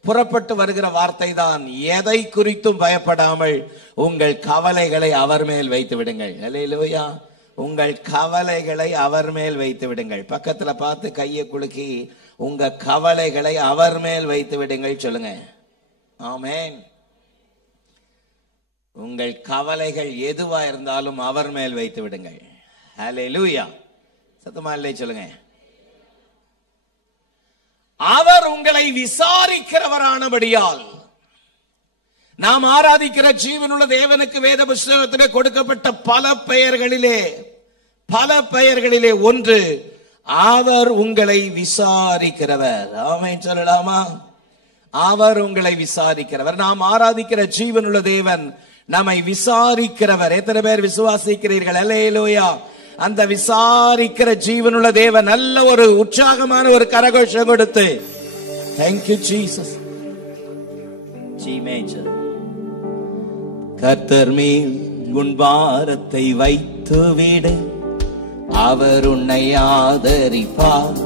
புறப்பட்டு வருகிற வார்த்தை தான், எதை குறித்தும் பயப்படாமல் உங்கள் கவலைகளை அவர் மேல் வைத்து விடுங்கள். அல்லேலூயா. உங்கள் கவலைகளை அவர் மேல் வைத்து விடுங்கள். பக்கத்துல பார்த்து கையை குலுக்கி உங்க கவலைகளை அவர் மேல் வைத்து விடுங்கள் சொல்லுங்க. ஆமென். உங்கள் கவலைகள் எதுவா இருந்தாலும் அவர் மேல் வைத்து விடுங்கள். அல்லேலூயா. சத்தமா இல்லை சொல்லுங்க. அவர் உங்களை விசாரிக்கிறவரானபடியால், நாம் ஆராதிக்கிற ஜீவனுள்ள தேவனுக்கு வேத புஸ்தகத்திலே கொடுக்கப்பட்ட பல பெயர்களிலே ஒன்று, அவர் உங்களை விசாரிக்கிறவர். ஆமென் சொல்லலாமா? அவர் உங்களை விசாரிக்கிறவர். நாம் ஆராதிக்கிற ஜீவனுள்ள தேவன் நம்மை விசாரிக்கிறவர். எத்தனை பேர் விசுவாசிக்கிறீர்கள்? அல்லேலூயா. அந்த விசாரிக்கிற ஜீவனுள்ள தேவன் நல்ல ஒரு உற்சாகமான ஒரு கரகோஷம் கொடுத்து, Thank you Jesus. G major. கர்த்தர் மேல் உன் பாரத்தை வைத்து விடு, அவர் உன்னை ஆதரிப்பார்.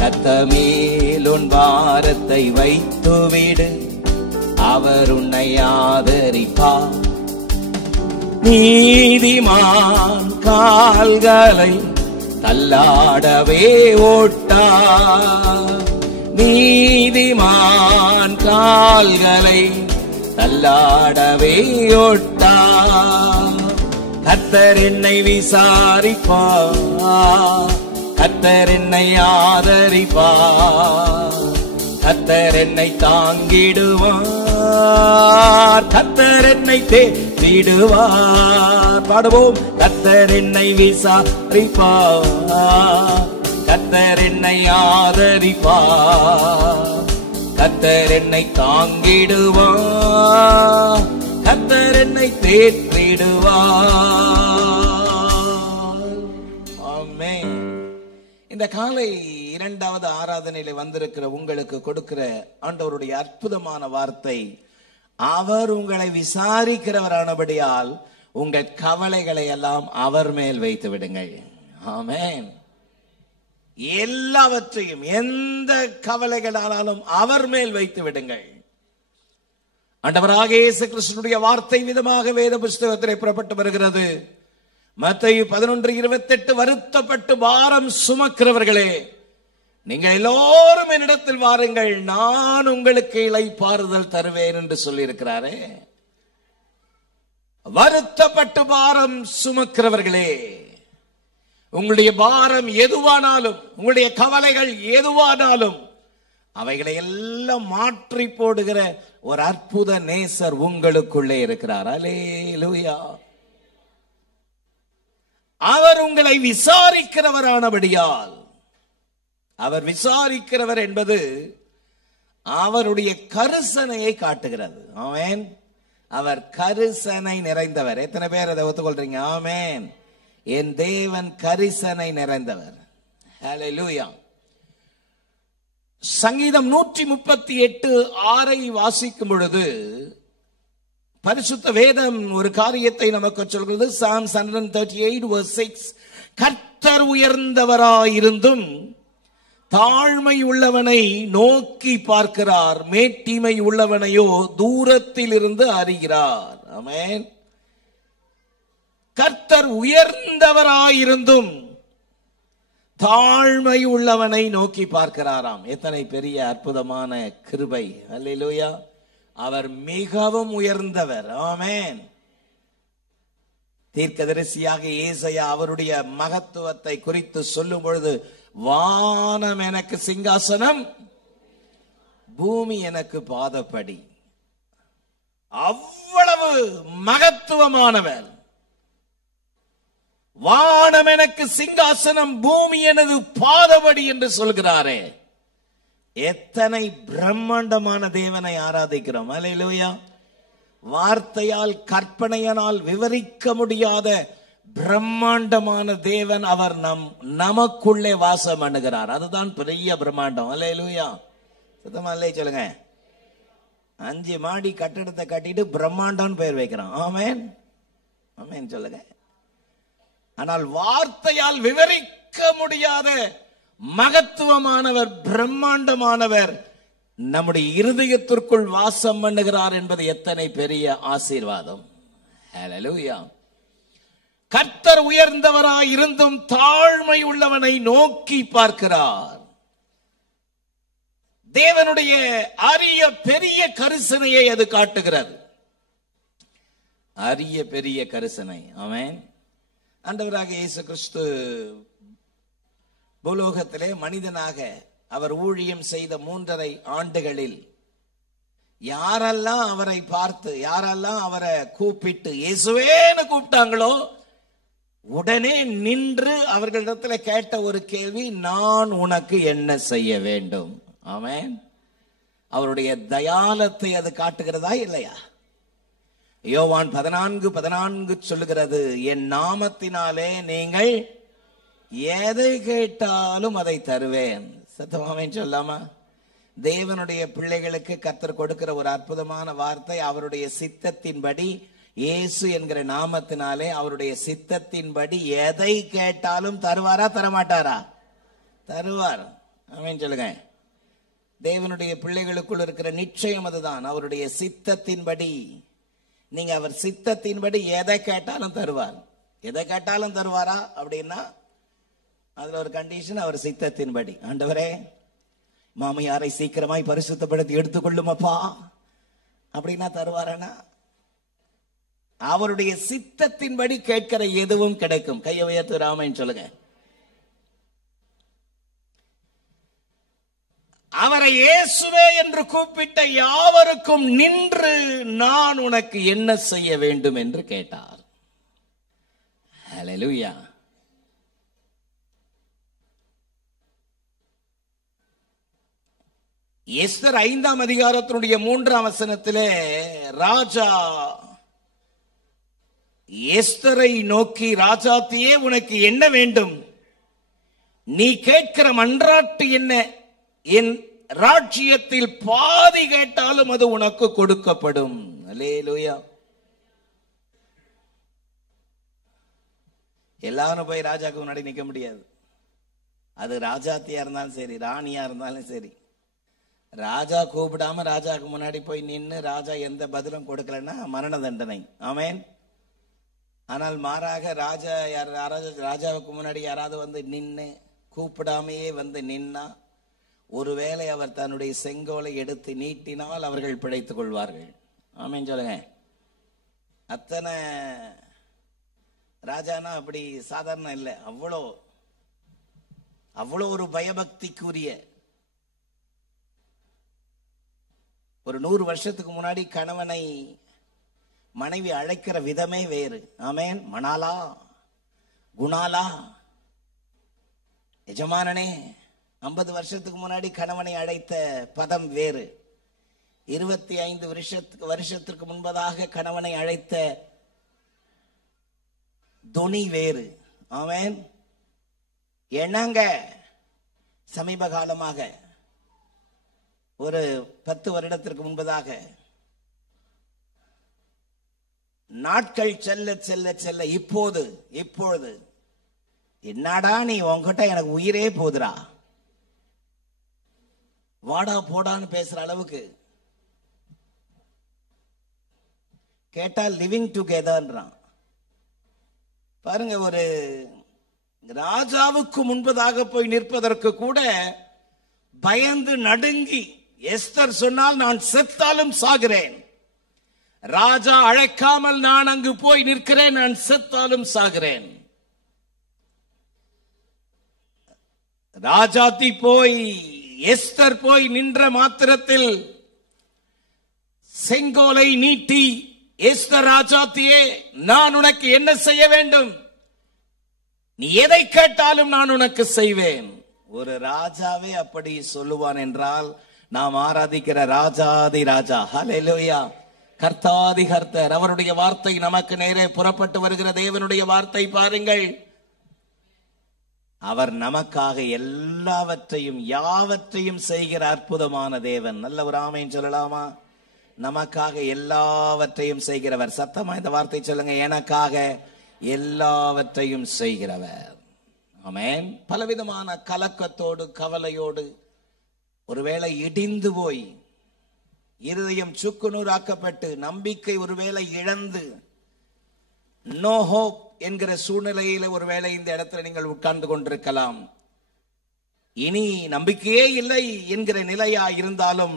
கர்த்தர் மேல் உன் பாரத்தை வைத்து விடு, அவர் உன்னை ஆதரிப்பார். நீதிமான் கால்களை தள்ளாடவே ஓட்டார், நீதிமான் கால்களை தள்ளாடவே ஓட்டார். கர்த்தர் என்னை விசாரிப்பார், கர்த்தர் என்னை ஆதரிப்பார், கர்த்தர் என்னை தாங்கிடுவார், கர்த்தர் என்னை தேடிடுவார். பாடுவோம். கர்த்தர் என்னை விசாரிப்பார், கர்த்தர் என்னை ஆதரிப்பார், கர்த்தர் என்னை தாங்கிடுவார், கர்த்தர் என்னை தேற்றிடுவார். ஆமென். இந்த காலை இரண்டாவது ஆராதனையில வந்திருக்கிற உங்களுக்கு கொடுக்கிற ஆண்டவருடைய அற்புதமான வார்த்தை, அவர் உங்களை விசாரிக்கிறவரானபடியால் உங்கள் கவலைகளை எல்லாம் அவர் மேல் வைத்து விடுங்கள். ஆமென். எல்லாவற்றையும், எந்த கவலைகளாலும் அவர் மேல் வைத்து விடுங்கள். ஆண்டவராகிய இயேசு கிறிஸ்துவினுடைய வார்த்தை விதமாக வேத புஸ்தகத்திலே புறப்பட்டு வருகிறது. மத்தேயு 11:28, வருத்தப்பட்டு பாரம் சுமக்கிறவர்களே, நீங்கள் எல்லோரும் என்னிடத்தில் வாருங்கள், நான் உங்களுக்கு இளைப்பாறுதல் தருவேன் என்று சொல்லி இருக்கிறாரே. வருத்தப்பட்டு பாரம் சுமக்கிறவர்களே, உங்களுடைய பாரம் எதுவானாலும், உங்களுடைய கவலைகள் எதுவானாலும் அவைகளை எல்லாம் மாற்றி போடுகிற ஒரு அற்புத நேசர் உங்களுக்குள்ளே இருக்கிறார். அல்லேலூயா. அவர் உங்களை விசாரிக்கிறவரானபடியால், அவர் விசாரிக்கிறவர் என்பது அவருடைய கரிசனையை காட்டுகிறது. ஆமென். அவர் கரிசனை நிறைந்தவர். எத்தனை பேர் அதை ஒத்துக்கொள்றீங்க? ஆமென். என் தேவன் கரிசனை நிறைந்தவர். ஹல்லேலூயா. சங்கீதம் 138:6 வாசிக்கும் பொழுது பரிசுத்த வேதம் ஒரு காரியத்தை நமக்கு சொல்கிறது. Psalms 138:6, கர்த்தர் உயர்ந்தவராயிருந்தும் தாழ்மை உள்ளவனை நோக்கி பார்க்கிறார், மேட்டிமை உள்ளவனையோ தூரத்தில் இருந்து அறிகிறார். ஆமென். கர்த்தர் உயர்ந்தவராயிருந்தும் தாழ்மை உள்ளவனை நோக்கி பார்க்கிறாராம். எத்தனை பெரிய அற்புதமான கிருபை. அல்லேலூயா. அவர் மிகவும் உயர்ந்தவர். ஆமென். தீர்க்கதரிசியாக ஏசாயா அவருடைய மகத்துவத்தை குறித்து சொல்லும் பொழுது, வானம் எனக்கு சிங்காசனம், பூமி எனக்கு பாதப்படி. அவ்வளவு மகத்துவமானவர். வானம் எனக்கு சிங்காசனம், பூமி எனது பாதபடி என்று சொல்கிறாரே. எத்தனை பிரம்மாண்டமான தேவனை ஆராதிக்கிறோம். அல்லேலூயா. வார்த்தையால் கற்பனையினால் விவரிக்க முடியாத பிரம்மாண்டமான தேவன். அவர் நமக்குள்ளே வாசம் பண்ணுகிறார். அதுதான் பெரிய பிரம்மாண்டம். அல்லேலூயா. சுத்தமா இல்லையே சொல்லுங்க. 5 மாடி கட்டடத்தை கட்டிட்டு பிரம்மாண்டம் பேர் வைக்கிறான். ஆமென் ஆமென் சொல்லுங்க. ஆனால் வார்த்தையால் விவரிக்க முடியாத மகத்துவமானவர், பிரம்மாண்டமானவர் நம்முடைய இருதயத்திற்குள் வாசம் பண்ணுகிறார் என்பது எத்தனை பெரிய ஆசீர்வாதம். ஹல்லேலூயா. கர்த்தர் உயர்ந்தவராய் இருந்தும் தாழ்மை உள்ளவனை நோக்கி பார்க்கிறார். தேவனுடைய அரிய பெரிய கரிசனையை அது காட்டுகிறது. அரிய பெரிய கரிசனை. ஆமென். ஆண்டவராக இயேசு கிறிஸ்து பூலோகத்திலே மனிதனாக அவர் ஊழியம் செய்த 3.5 ஆண்டுகளில் யாரெல்லாம் அவரை பார்த்து, யாரெல்லாம் அவரை கூப்பிட்டு இயேசுவேன்னு கூப்பிட்டாங்களோ உடனே நின்று அவர்களிடத்தில் கேட்ட ஒரு கேள்வி, நான் உனக்கு என்ன செய்ய வேண்டும்? ஆமென். அவருடைய தயாளத்தை அது காட்டுகிறதா இல்லையா? யோவான் 14:14 சொல்லுகிறது, என் நாமத்தினாலே நீங்கள் எதை கேட்டாலும் அதை தருவேன். சத்தமாமேன் சொல்லாமா? தேவனுடைய பிள்ளைகளுக்கு கர்த்தர் கொடுக்கிற ஒரு அற்புதமான வார்த்தை, அவருடைய சித்தத்தின்படி, இயேசு என்கிற நாமத்தினாலே அவருடைய சித்தத்தின்படி எதை கேட்டாலும் தருவாரா தரமாட்டாரா? தருவார். ஆமென் சொல்லுங்க. தேவனுடைய பிள்ளைகளுக்குள் இருக்கிற நிச்சயம் அதுதான். அவருடைய சித்தத்தின்படி, நீங்க அவர் சித்தத்தின்படி எதை கேட்டாலும் தருவார். எதை கேட்டாலும் தருவாரா அப்படின்னா அதுல ஒரு கண்டிஷன், அவர் சித்தத்தின்படி. ஆண்டவரே, மாமியாரை சீக்கிரமாய் பரிசுத்தப்படுத்தி எடுத்துக்கொள்ளுமப்பா அப்படின்னா தருவாரானா? அவருடைய சித்தத்தின்படி கேட்கிற எதுவும் கிடைக்கும். கையை உயர்த்து ராமன் சொல்லுங்க. அவரை இயேசுவே என்று கூப்பிட்ட யாவருக்கும் நின்று நான் உனக்கு என்ன செய்ய வேண்டும் என்று கேட்டார். ஹல்லேலூயா. எஸ்தர் 5ஆம் அதிகாரத்தினுடைய 3ஆம் வசனத்திலே ராஜா எஸ்தரை நோக்கி, ராஜாத்தியே உனக்கு என்ன வேண்டும்? நீ கேட்கிற மன்றாட்டு என்ன? என் ராஜ்யத்தில் பாதி கேட்டாலும் அது உனக்கு கொடுக்கப்படும். அல்லேலூயா. எல்லாரும் போய் ராஜாக்கு முன்னாடி நிக்க முடியாது. அது ராஜாத்தியா இருந்தாலும் சரி, ராணியா இருந்தாலும் சரி. ராஜா கூப்பிடாம ராஜாக்கு முன்னாடி போய் நின்று ராஜா எந்த பதிலும் கொடுக்கலன்னா மரண தண்டனை. ஆமென். ஆனால் மாறாக ராஜாவுக்கு முன்னாடி யாராவது வந்து நின்று கூப்பிடாமையே வந்து நின்னா, ஒருவேளை அவர் தன்னுடைய செங்கோலை எடுத்து நீட்டினால் அவர்கள் பிழைத்துக் கொள்வார்கள். ஆமென் சொல்லுங்க. அத்தனை ராஜானா அப்படி சாதாரண இல்லை. அவ்வளோ ஒரு பயபக்திக்குரிய. ஒரு 100 வருஷத்துக்கு முன்னாடி கணவனை மனைவி அழைக்கிற விதமே வேறு. ஆமென். மணாலா, குணாலா, எஜமானனே. 50 வருஷத்துக்கு முன்னாடி கணவனை அழைத்த பதம் வேறு. 25 வருஷத்துக்கு முன்பதாக கணவனை அழைத்த துணி வேறு. ஆமென். என்னங்க சமீப காலமாக ஒரு 10 வருடத்திற்கு முன்பதாக நாட்கள் செல்ல செல்ல செல்ல இப்பொழுது என்னடா நீ உன்கிட்ட எனக்கு உயிரே போதுரா, வாடா போடான்னு பேசுற அளவுக்கு கேட்டா லிவிங் டுகெதர்ன்றான். பாருங்க, ஒரு ராஜாவுக்கு முன்பதாக போய் நிற்பதற்கு கூட பயந்து நடுங்கி, எஸ்தர் சொன்னால் நான் செத்தாலும் சாகிறேன், ராஜா அழைக்காமல் நான் அங்கு போய் நிற்கிறேன், நான் செத்தாலும் சாகிறேன். ராஜாத்தி போய் எஸ்தர் போய் நின்ற மாத்திரத்தில் செங்கோலை நீட்டி, எஸ்தர் ராஜாத்தியே நான் உனக்கு என்ன செய்ய வேண்டும்? நீ எதை கேட்டாலும் நான் உனக்கு செய்வேன். ஒரு ராஜாவே அப்படி சொல்லுவான் என்றால் நாம் ஆராதிக்கிற ராஜாதி ராஜா. ஹல்லேலூயா. கர்த்தாதி கர்த்தர். அவருடைய வார்த்தை நமக்கு நேரே புறப்பட்டு வருகிற தேவனுடைய வார்த்தை பாருங்கள். அவர் நமக்காக எல்லாவற்றையும் யாவற்றையும் செய்கிற அற்புதமான தேவன். நல்ல ஒரு ஆமென் சொல்லலாமா? நமக்காக எல்லாவற்றையும் செய்கிறவர். சத்தமா இந்த வார்த்தை சொல்லுங்க, எனக்காக எல்லாவற்றையும் செய்கிறவர். ஆமென். பலவிதமான கலக்கத்தோடு கவலையோடு ஒருவேளை இடிந்து போய் இருதயம் சுக்குநூறாக்கப்பட்டு நம்பிக்கை ஒருவேளை இழந்து நோ ஹோப் என்கிற சூழ்நிலையில ஒருவேளை இந்த இடத்துல நீங்கள் உட்கார்ந்து கொண்டிருக்கலாம். இனி நம்பிக்கையே இல்லை என்கிற நிலையா இருந்தாலும்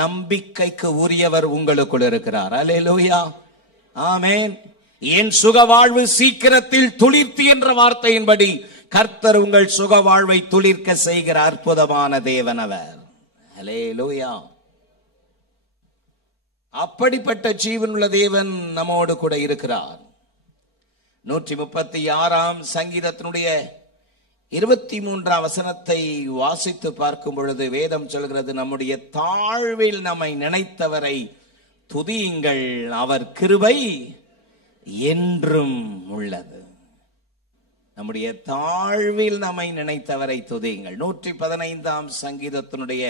நம்பிக்கைக்கு உரியவர் உங்களுக்குள் இருக்கிறார். அல்லேலூயா, ஆமென். என் சுக வாழ்வு சீக்கிரத்தில் துளிர்த்து என்ற வார்த்தையின்படி கர்த்தர் உங்கள் சுக வாழ்வை துளிர்க்க செய்கிற அற்புதமான தேவன் அவர். அல்லேலூயா. அப்படிப்பட்ட ஜீவனுள்ள தேவன் நம்மோடு கூட இருக்கிறார். 136 சங்கீதத்தினுடைய 23 வசனத்தை வாசித்து பார்க்கும் பொழுது வேதம் சொல்கிறது, நம்முடைய தாழ்வில் நம்மை நினைத்தவரை துதியுங்கள், அவர் கிருபை என்றும் உள்ளது. நம்முடைய தாழ்வில் நம்மை நினைத்தவரை துதியுங்கள். 115 சங்கீதத்தினுடைய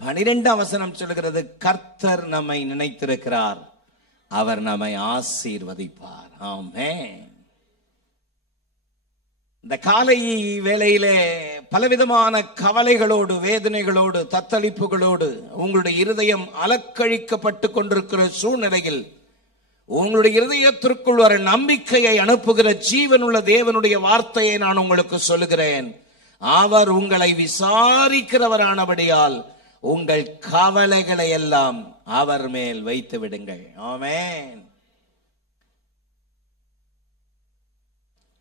12 வசனம் சொல்கிறது, கர்த்தர் நம்மை நினைத்திருக்கிறார், அவர் நம்மை ஆசீர்வதிப்பார். ஆமென். இந்த காலை வேளையிலே பலவிதமான கவலைகளோடு வேதனைகளோடு தத்தளிப்புகளோடு உங்களுடைய இருதயம் அலக்கழிக்கப்பட்டு கொண்டிருக்கிற சூழ்நிலையில் உங்களுடைய இருதயத்திற்குள் வர நம்பிக்கையை அனுப்புகிற ஜீவனுள்ள தேவனுடைய வார்த்தையை நான் உங்களுக்கு சொல்லுகிறேன். அவர் உங்களை விசாரிக்கிறவரானபடியால் உங்கள் கவலைகளை எல்லாம் அவர் மேல் வைத்து விடுங்கள். ஆமென்.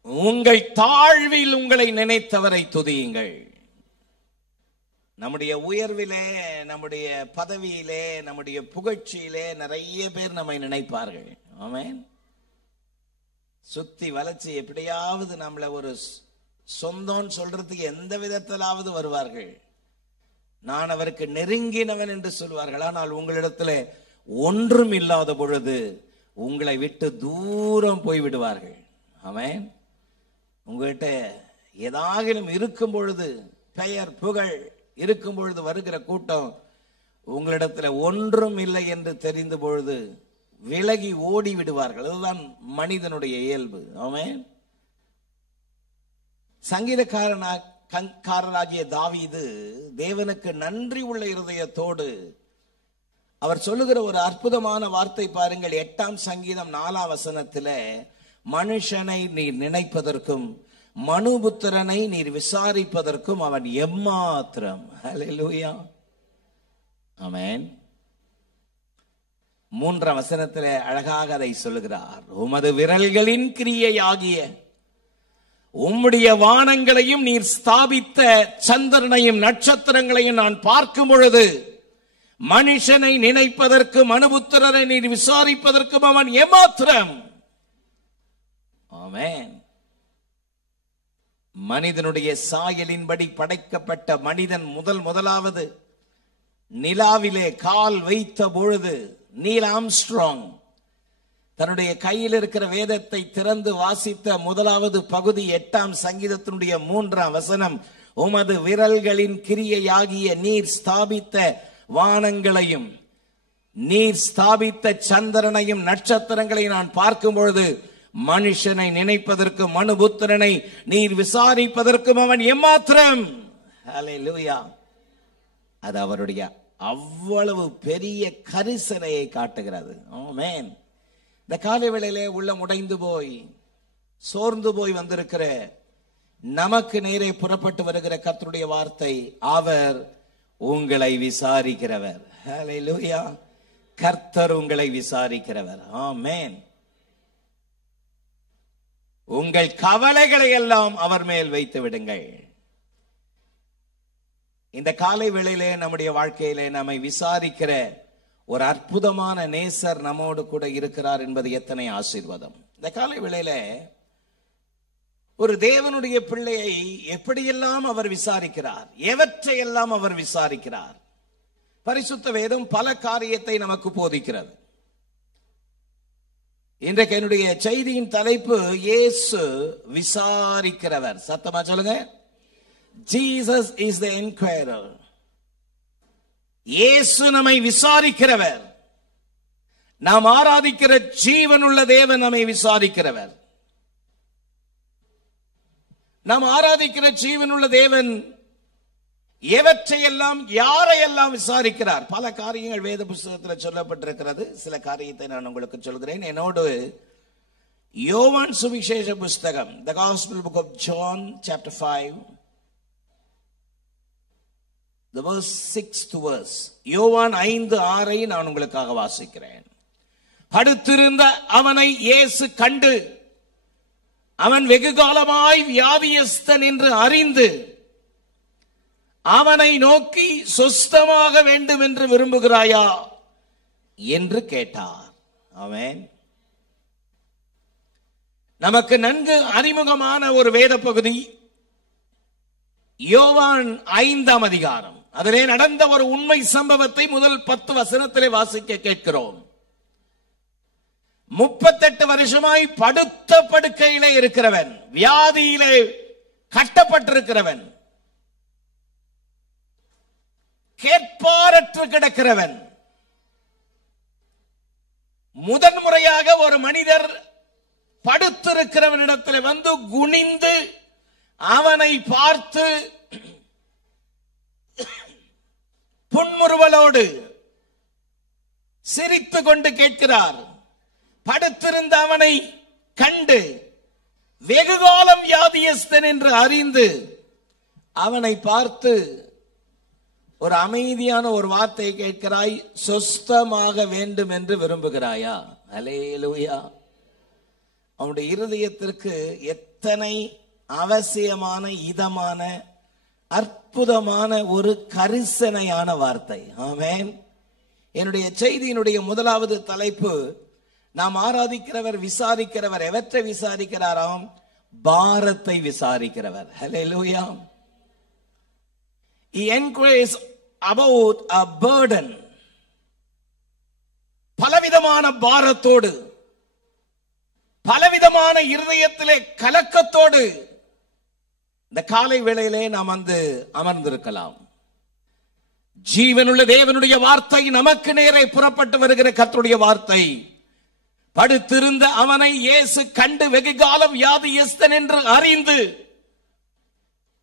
உங்கள் தாழ்வில் உங்களை நினைத்தவரை துதியுங்கள். நம்முடைய உயர்விலே, நம்முடைய பதவியிலே, நம்முடைய புகழ்ச்சியிலே நிறைய பேர் நம்மை நினைப்பார்கள். ஆமென். சுத்தி வளைச்சு எப்படியாவது நம்மள ஒரு சொந்தம் சொல்றதுக்கு எந்த விதத்திலாவது வருவார்கள். நான் அவருக்கு நெருங்கினவன் என்று சொல்வார்கள். ஆனால் உங்களிடத்துல ஒன்றும் இல்லாத பொழுது உங்களை விட்டு தூரம் போய் விடுவார்கள். ஆமென். உங்ககிட்ட ஏதாகிலும் இருக்கும் பொழுது, பெயர் புகழ் இருக்கும் பொழுது வருகிற கூட்டம் உங்களிடத்துல ஒன்றும் இல்லை என்று தெரிந்த பொழுது விலகி ஓடி விடுவார்கள். அதுதான் மனிதனுடைய இயல்பு. ஆமென். சங்கீதக்காரனாகிய தாவீது தேவனுக்கு நன்றி உள்ள இருதயத்தோடு அவர் சொல்லுகிற ஒரு அற்புதமான வார்த்தை பாருங்கள். 8 சங்கீதம் 4 வசனத்திலே, மனுஷனை நீர் நினைப்பதற்கும் மனுபுத்திரனை நீர் விசாரிப்பதற்கும் அவன் எம்மாத்திரம். ஹல்லேலூயா, ஆமென். 3 வசனத்திலே அழகாக அதை சொல்லுகிறார். உமது விரல்களின் கிரியையாகிய உம்முடைய வானங்களையும் நீர் ஸ்தாபித்த சந்திரனையும் நட்சத்திரங்களையும் நான் பார்க்கும் பொழுது மனுஷனை நினைப்பதற்கும் மனுபுத்திரனை நீர் விசாரிப்பதற்கும் அவன் எம்மாத்திரம். ஆமென். மனிதனுடைய சாயலின்படி படைக்கப்பட்ட மனிதன் முதலாவது நிலாவிலே கால் வைத்த பொழுது நீல் ஆம்ஸ்ட்ராங் தன்னுடைய கையில் இருக்கிற வேதத்தை திறந்து வாசித்த முதலாவது பகுதி 8 சங்கீதத்தினுடைய 3 வசனம், உமது விரல்களின் கிரியையாகிய நீர் ஸ்தாபித்த வானங்களையும் நீர் ஸ்தாபித்த சந்திரனையும் நட்சத்திரங்களையும் நான் பார்க்கும் பொழுது மனுஷனை நினைப்பதற்கும் மனுபுத்திரனை நீர் விசாரிப்பதற்கும் அவன் எம்மாத்திரம். ஹல்லேலூயா. அது அவருடைய அவ்வளவு பெரிய கரிசனையை காட்டுகிறது. ஆமென். இந்த காலை வேளையிலே உள்ளம் உடைந்து போய் சோர்ந்து போய் வந்திருக்கிற நமக்கு நேரே புறப்பட்டு வருகிற கர்த்தருடைய வார்த்தை, அவர் உங்களை விசாரிக்கிறவர். ஹல்லேலூயா. கர்த்தர் உங்களை விசாரிக்கிறவர். ஆமென். உங்கள் கவலைகளை எல்லாம் அவர் மேல் வைத்து விடுங்கள். இந்த காலை வேளையிலே நம்முடைய வாழ்க்கையிலே நம்மை விசாரிக்கிற ஒரு அற்புதமான நேசர் நம்மோடு கூட இருக்கிறார் என்பது எத்தனை ஆசீர்வாதம். இந்த காலை வேளையில ஒரு தேவனுடைய பிள்ளையை எப்படியெல்லாம் அவர் விசாரிக்கிறார், எவற்றையெல்லாம் அவர் விசாரிக்கிறார். பரிசுத்த வேதம் பல காரியத்தை நமக்கு போதிக்கிறது. இன்றைக்கு என்னுடைய செய்தியின் தலைப்பு இயேசு விசாரிக்கிறவர். சத்தமா சொல்லுங்க. Jesus is the inquirer. இயேசு நம்மை விசாரிக்கிறவர். நாம் ஆராதிக்கிற ஜீவனுள்ள தேவன் நம்மை விசாரிக்கிறவர். நாம் ஆராதிக்கிற ஜீவனுள்ள தேவன் எவற்றையெல்லாம் யாரையெல்லாம் விசாரிக்கிறார்? பல காரியங்கள் வேத புத்தகத்தில் சொல்லப்பட்டிருக்கிறது. சில காரியத்தை நான் உங்களுக்கு சொல்கிறேன். என்னோடு யோவான் சுவிசேஷ புஸ்தகம், The Gospel Book of John chapter 5, the verse 6th verse. யோவான் 5:6 நான் உங்களுக்காக வாசிக்கிறேன். படுத்திருந்த அவனை இயேசு கண்டு அவன் வெகு காலமாய் வியாதியஸ்தன் என்று அறிந்து அவனை நோக்கி சொஸ்தமாக வேண்டும் என்று விரும்புகிறாயா என்று கேட்டார். ஆமென். நமக்கு நன்கு அறிமுகமான ஒரு வேத பகுதி யோவான் 5ஆம் அதிகாரம். அதிலே நடந்த ஒரு உண்மை சம்பவத்தை முதல் 10 வசனத்திலே வாசிக்க கேட்கிறோம். 38 வருஷமாய் படுத்த படுக்கையிலே இருக்கிறவன், வியாதியிலே கட்டப்பட்டிருக்கிறவன், கேட்பாரற்று கிடக்கிறவன், முதன்முறையாக ஒரு மனிதர் படுத்திருக்கிறவனிடத்தில் வந்து குனிந்து அவனை பார்த்து புன்முறுவலோடு சிரித்துக் கொண்டு கேட்கிறார். படுத்திருந்த அவனை கண்டு வெகுகாலம் வியாதியஸ்தன் என்று அறிந்து அவனை பார்த்து ஒரு அமைதியான ஒரு வார்த்தை கேட்கிறாய், சொஸ்தமாக வேண்டும் என்று விரும்புகிறாயா? அல்லேலூயா. அவனுடைய இருதயத்திற்கு எத்தனை அவசியமான, இதமான, அற்புதமான ஒரு கரிசனையான வார்த்தை. ஆமென். என்னுடைய செய்தியினுடைய முதலாவது தலைப்பு, நாம் ஆராதிக்கிறவர் விசாரிக்கிறவர். எவற்றை விசாரிக்கிறாராம்? பாரத்தை விசாரிக்கிறவர். ஹல்லேலூயா. He inquires about a burden. பலவிதமான பாரத்தோடு, பலவிதமான இருதயத்திலே கலக்கத்தோடு இந்த காலை வேளையிலே நாம் வந்து அமர்ந்திருக்கலாம். ஜீவனுள்ள தேவனுடைய வார்த்தை நமக்கு நேரே புறப்பட்டு வருகிற கர்த்தருடைய வார்த்தை. படுத்திருந்த அவனை இயேசு கண்டு வெகு காலம் வியாதியஸ்தன் என்று அறிந்து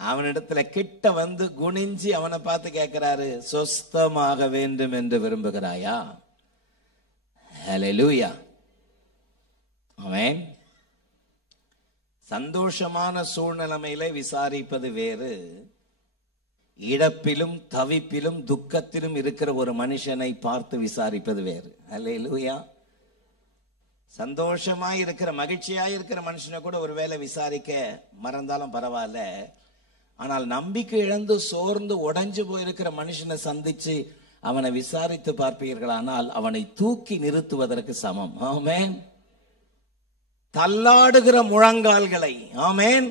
அவனிடத்துல கிட்ட வந்து குனிஞ்சி அவனை பார்த்து கேட்கிறாரு, சொஸ்தமாக வேண்டும் என்று விரும்புகிறாயா? ஹல்லேலூயா. ஆமென். சந்தோஷமான சூழ்நிலையிலே விசாரிப்பது வேறு, இழப்பிலும் தவிப்பிலும் துக்கத்திலும் இருக்கிற ஒரு மனுஷனை பார்த்து விசாரிப்பது வேறு. ஹல்லேலூயா. சந்தோஷமாய் இருக்கிற, மகிழ்ச்சியாய் இருக்கிற மனுஷனை கூட ஒருவேளை விசாரிக்க மறந்தாலும் பரவாயில்ல. ஆனால் நம்பிக்கை இழந்து சோர்ந்து உடைஞ்சு போயிருக்கிற மனுஷனை சந்திச்சு அவனை விசாரித்து பார்ப்பீர்களானால் அவனை தூக்கி நிறுத்துவதற்கு சமம். ஆமென். தள்ளாடுகிற முழங்கால்களை, ஆமென்,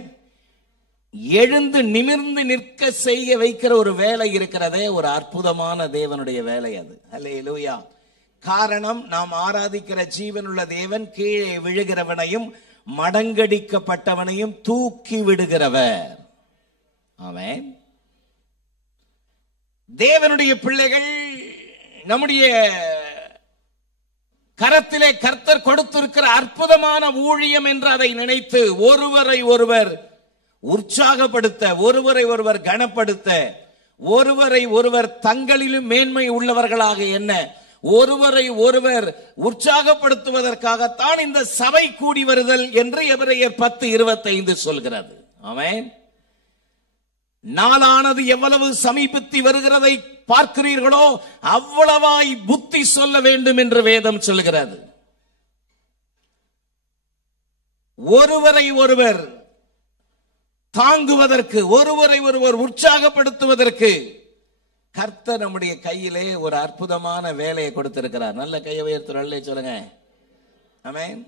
எழுந்து நிமிர்ந்து நிற்க செய்ய வைக்கிற ஒரு வேலை இருக்கிறதே, ஒரு அற்புதமான தேவனுடைய வேலை அது. அல்லேலூயா. காரணம், நாம் ஆராதிக்கிற ஜீவனுள்ள தேவன் கீழே விழுகிறவனையும் மடங்கடிக்கப்பட்டவனையும் தூக்கி விடுகிறவர். ஆமென். தேவனுடைய பிள்ளைகள், நம்முடைய கரத்திலே கர்த்தர் கொடுத்திருக்கிற அற்புதமான ஊழியம் என்று அதை நினைத்து ஒருவரை ஒருவர் உற்சாகப்படுத்த, ஒருவரை ஒருவர் கனப்படுத்த, ஒருவரை ஒருவர் தங்களிலும் மேன்மை உள்ளவர்களாக என்ன, ஒருவரை ஒருவர் உற்சாகப்படுத்துவதற்காகத்தான் இந்த சபை கூடி வருதல் என்று எபிரேயர் 10:25 சொல்கிறது. ஆமென். நாளானது எவ்வளவு சமீபத்தி வருகிறதை பார்க்கிறீர்களோ அவ்வளவாய் புத்தி சொல்ல வேண்டும் என்று வேதம் சொல்கிறது. ஒருவரை ஒருவர் தாங்குவதற்கு, ஒருவரை ஒருவர் உற்சாகப்படுத்துவதற்கு கர்த்தர் நம்முடைய கையிலே ஒரு அற்புதமான வேலையை கொடுத்திருக்கிறார். நல்ல கையை உயர்த்து நல்ல சொல்லுங்க. ஆமென்.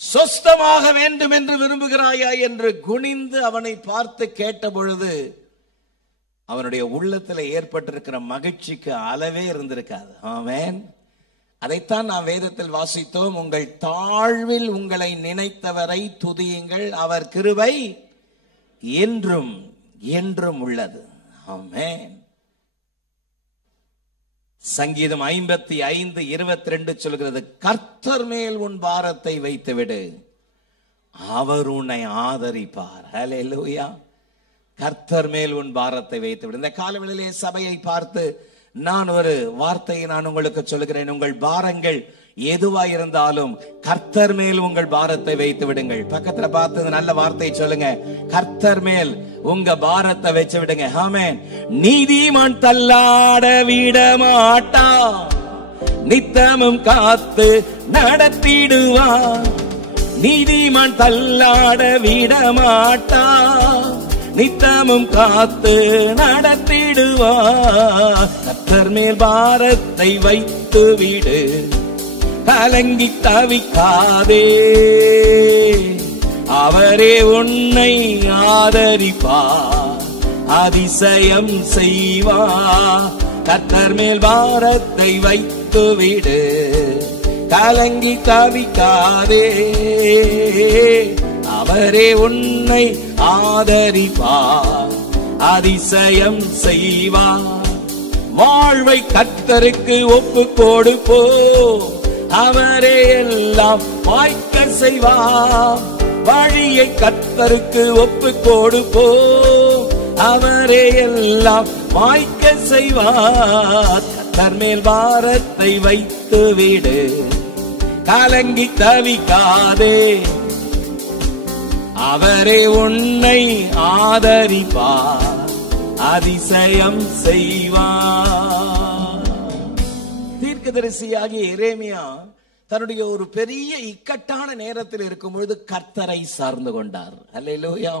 சொஸ்தமாக வேண்டும் என்று விரும்புகிறாயா என்று குனிந்து அவனை பார்த்து கேட்ட பொழுது அவனுடைய உள்ளத்தில் ஏற்பட்டிருக்கிற மகிழ்ச்சிக்கு அளவே இருந்திருக்காது. ஆமென். அதைத்தான் நாம் வேதத்தில் வாசித்தோம். உங்கள் தாழ்வில் உங்களை நினைத்தவரை துதியுங்கள், அவர் கிருபை என்றும் என்றும் உள்ளது. ஆமென். சங்கீதம் 55:22 சொல்கிறது, கர்த்தர் மேல் உன் பாரத்தை வைத்துவிடு, அவர் உன்னை ஆதரிப்பார். ஹல்லேலூயா. கர்த்தர் மேல் உன் பாரத்தை வைத்துவிடு. இந்த காலவெளியிலே சபையை பார்த்து நான் ஒரு வார்த்தையை நான் உங்களுக்கு சொல்கிறேன். உங்கள் பாரங்கள் எதுவா இருந்தாலும் கர்த்தர் மேல் உங்கள் பாரத்தை வைத்து விடுங்கள். பக்கத்துல பார்த்து நல்ல வார்த்தை சொல்லுங்க, கர்த்தர் மேல் உங்க பாரத்தை வச்சு விடுங்க. ஆமென். நீதிமான் தள்ளாட விட மாட்டான், நித்தமும் காத்து நடத்திடுவான். நீதிமான் தள்ளாட விட மாட்டான், நித்தமும் காத்து நடத்திடுவார். கர்த்தர் மேல் பாரத்தை வைத்து விடு, கலங்கி தவிக்காதே, அவரே உன்னை ஆதரிப்பார், அதிசயம் செய்வார். கர்த்தர் மேல் பாரத்தை வைத்து விடு, கலங்கி தவிக்காதே, அவரே உன்னை ஆதரிப்பார், அதிசயம் செய்வார். வாழ்வை கர்த்தருக்கு ஒப்பு கொடுப்போ, அவரே எல்லாம் வாய்க்க செய்வார். வழியை கர்த்தருக்கு ஒப்பு கொடுப்போ, அவரே எல்லாம் வாய்க்க செய்வார். கர்த்தர் மேல் பாரத்தை வைத்து விடு, கலங்கி தவிக்காதே, அவரே உன்னை ஆதரிப்பார், அதிசயம் செய்வார். தீர்க்கதரிசியாகிய எரேமியா தன்னுடைய ஒரு பெரிய இக்கட்டான நேரத்தில் இருக்கும் பொழுது கர்த்தரை சார்ந்து கொண்டார். அல்லேலூயா.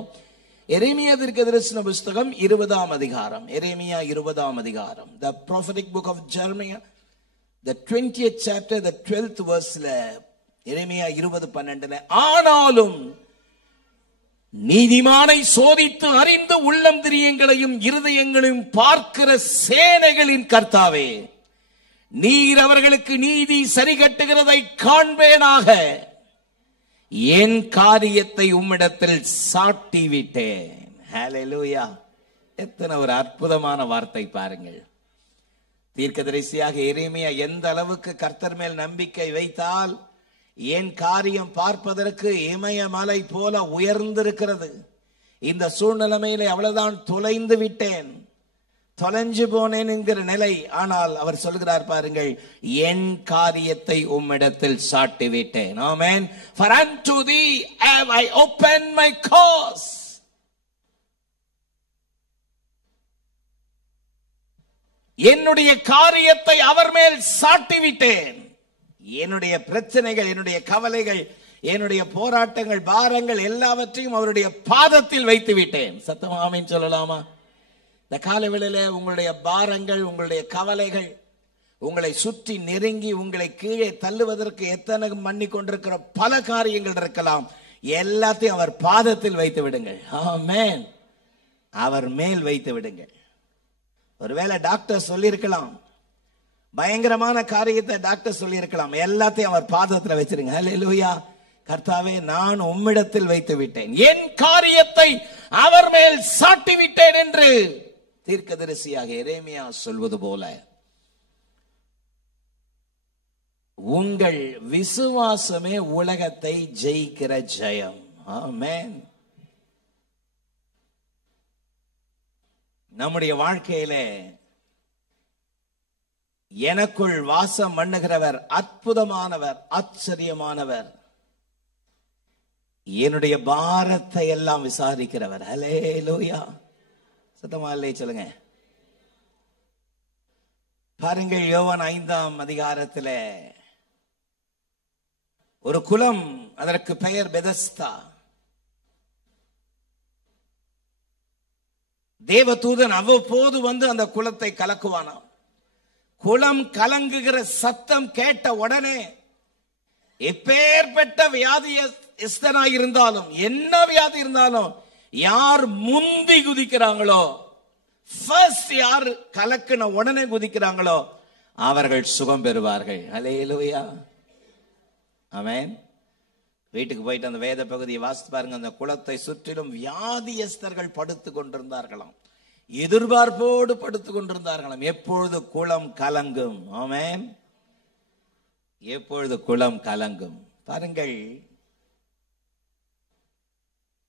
எரேமியா தீர்க்கதரிசன புஸ்தகம் 20ஆம் அதிகாரம். எரேமியா 20ஆம் அதிகாரம். The prophetic book of Jeremiah, the 20th chapter, the 12th verse. எரேமியா 20:12. ஆனாலும் நீதிமானை சோதித்து அறிந்து உள்ளம் திரியங்களையும் இருதயங்களையும் பார்க்கிற சேனைகளின் கர்த்தாவே, நீர் அவர்களுக்கு நீதி சரி கட்டுகிறதை காண்பேனாக, என் காரியத்தை உம்மிடத்தில் சாட்டி விட்டேன். ஹல்லேலூயா. எத்தனை ஒரு அற்புதமான வார்த்தை பாருங்கள். தீர்க்கதரிசியாக எரேமியா எந்த அளவுக்கு கர்த்தர் மேல் நம்பிக்கை வைத்தால், என் காரியம் பார்ப்பதற்கு இமயமலை போல உயர்ந்திருக்கிறது, இந்த சூழ்நிலைமையிலே அவ்வளவுதான் தொலைந்து விட்டேன், தொலைஞ்சு போனேன் என்கிற நிலை. ஆனால் அவர் சொல்கிறார் பாருங்கள், என் காரியத்தை உம்மிடத்தில் சாட்டி விட்டேன். ஆமென். For unto thee have I opened my cause. என்னுடைய காரியத்தை அவர் மேல் சாட்டி விட்டேன். என்னுடைய பிரச்சனைகள், என்னுடைய கவலைகள், என்னுடைய போராட்டங்கள், பாரங்கள் எல்லாவற்றையும் அவருடைய பாதத்தில் வைத்து விட்டேன். சத்தமா ஆமென் சொல்லலாமா? இந்த காலவேளையிலே உங்களுடைய பாரங்கள், உங்களுடைய கவலைகள் உங்களை சுற்றி நெருங்கி உங்களை கீழே தள்ளுவதற்கு எத்தனை மண்ணி கொண்டிருக்கிற பல காரியங்கள் இருக்கலாம். எல்லாத்தையும் அவர் பாதத்தில் வைத்து விடுங்கள். ஆமென். அவர் மேல் வைத்து விடுங்கள். ஒருவேளை டாக்டர் சொல்லியிருக்கலாம், பயங்கரமான காரியத்தை டாக்டர் சொல்லி இருக்கலாம், எல்லாத்தையும் அவர் பாதத்துல வச்சிருங்க. ஹல்லேலூயா. கர்த்தாவே, நான் உம்மிடத்தில் வைத்து விட்டேன், என் காரியத்தை அவர் மேல் சாட்டி விட்டேன் என்று தீர்க்கதரிசியாக எரேமியா சொல்வது போல உங்கள் விசுவாசமே உலகத்தை ஜெயிக்கிற ஜெயம். ஆமென். நம்முடைய வாழ்க்கையிலே எனக்குள் வாசம் பண்ணுகிறவர் அற்புதமானவர், ஆச்சரியமானவர், என்னுடைய பாரத்தை எல்லாம் விசாரிக்கிறவர். ஹல்லேலூயா. சத்தமா இல்லை சொல்லுங்க. பாருங்கள், யோவான் 5ஆம் அதிகாரத்திலே ஒரு குளம், அதற்கு பெயர் பெதஸ்தா. தேவதூதன் அவ்வப்போது வந்து அந்த குளத்தை கலக்குவானாம். குளம் கலங்குகிற சத்தம் கேட்ட உடனே எப்பேற்பட்ட வியாதியஸ்தனாய் இருந்தாலும், என்ன வியாதி இருந்தாலும், யார் முந்தி குதிக்கிறாங்களோ, ஃபர்ஸ்ட் யார் கலக்கின உடனே குதிக்கிறாங்களோ, அவர்கள் சுகம் பெறுவார்கள். அல்லேலூயா, ஆமென். வீட்டுக்கு போயிட்டு அந்த வேத பகுதியை வாசித்து பாருங்க. அந்த குளத்தை சுற்றிலும் வியாதியஸ்தர்கள் படுத்து கொண்டிருந்தார்களாம், எதிர்பார்ப்போடு படுத்து கொண்டிருந்தார்களாம். எப்பொழுது குளம் கலங்கும். ஆமென், எப்பொழுது குளம் கலங்கும். பாருங்கள்,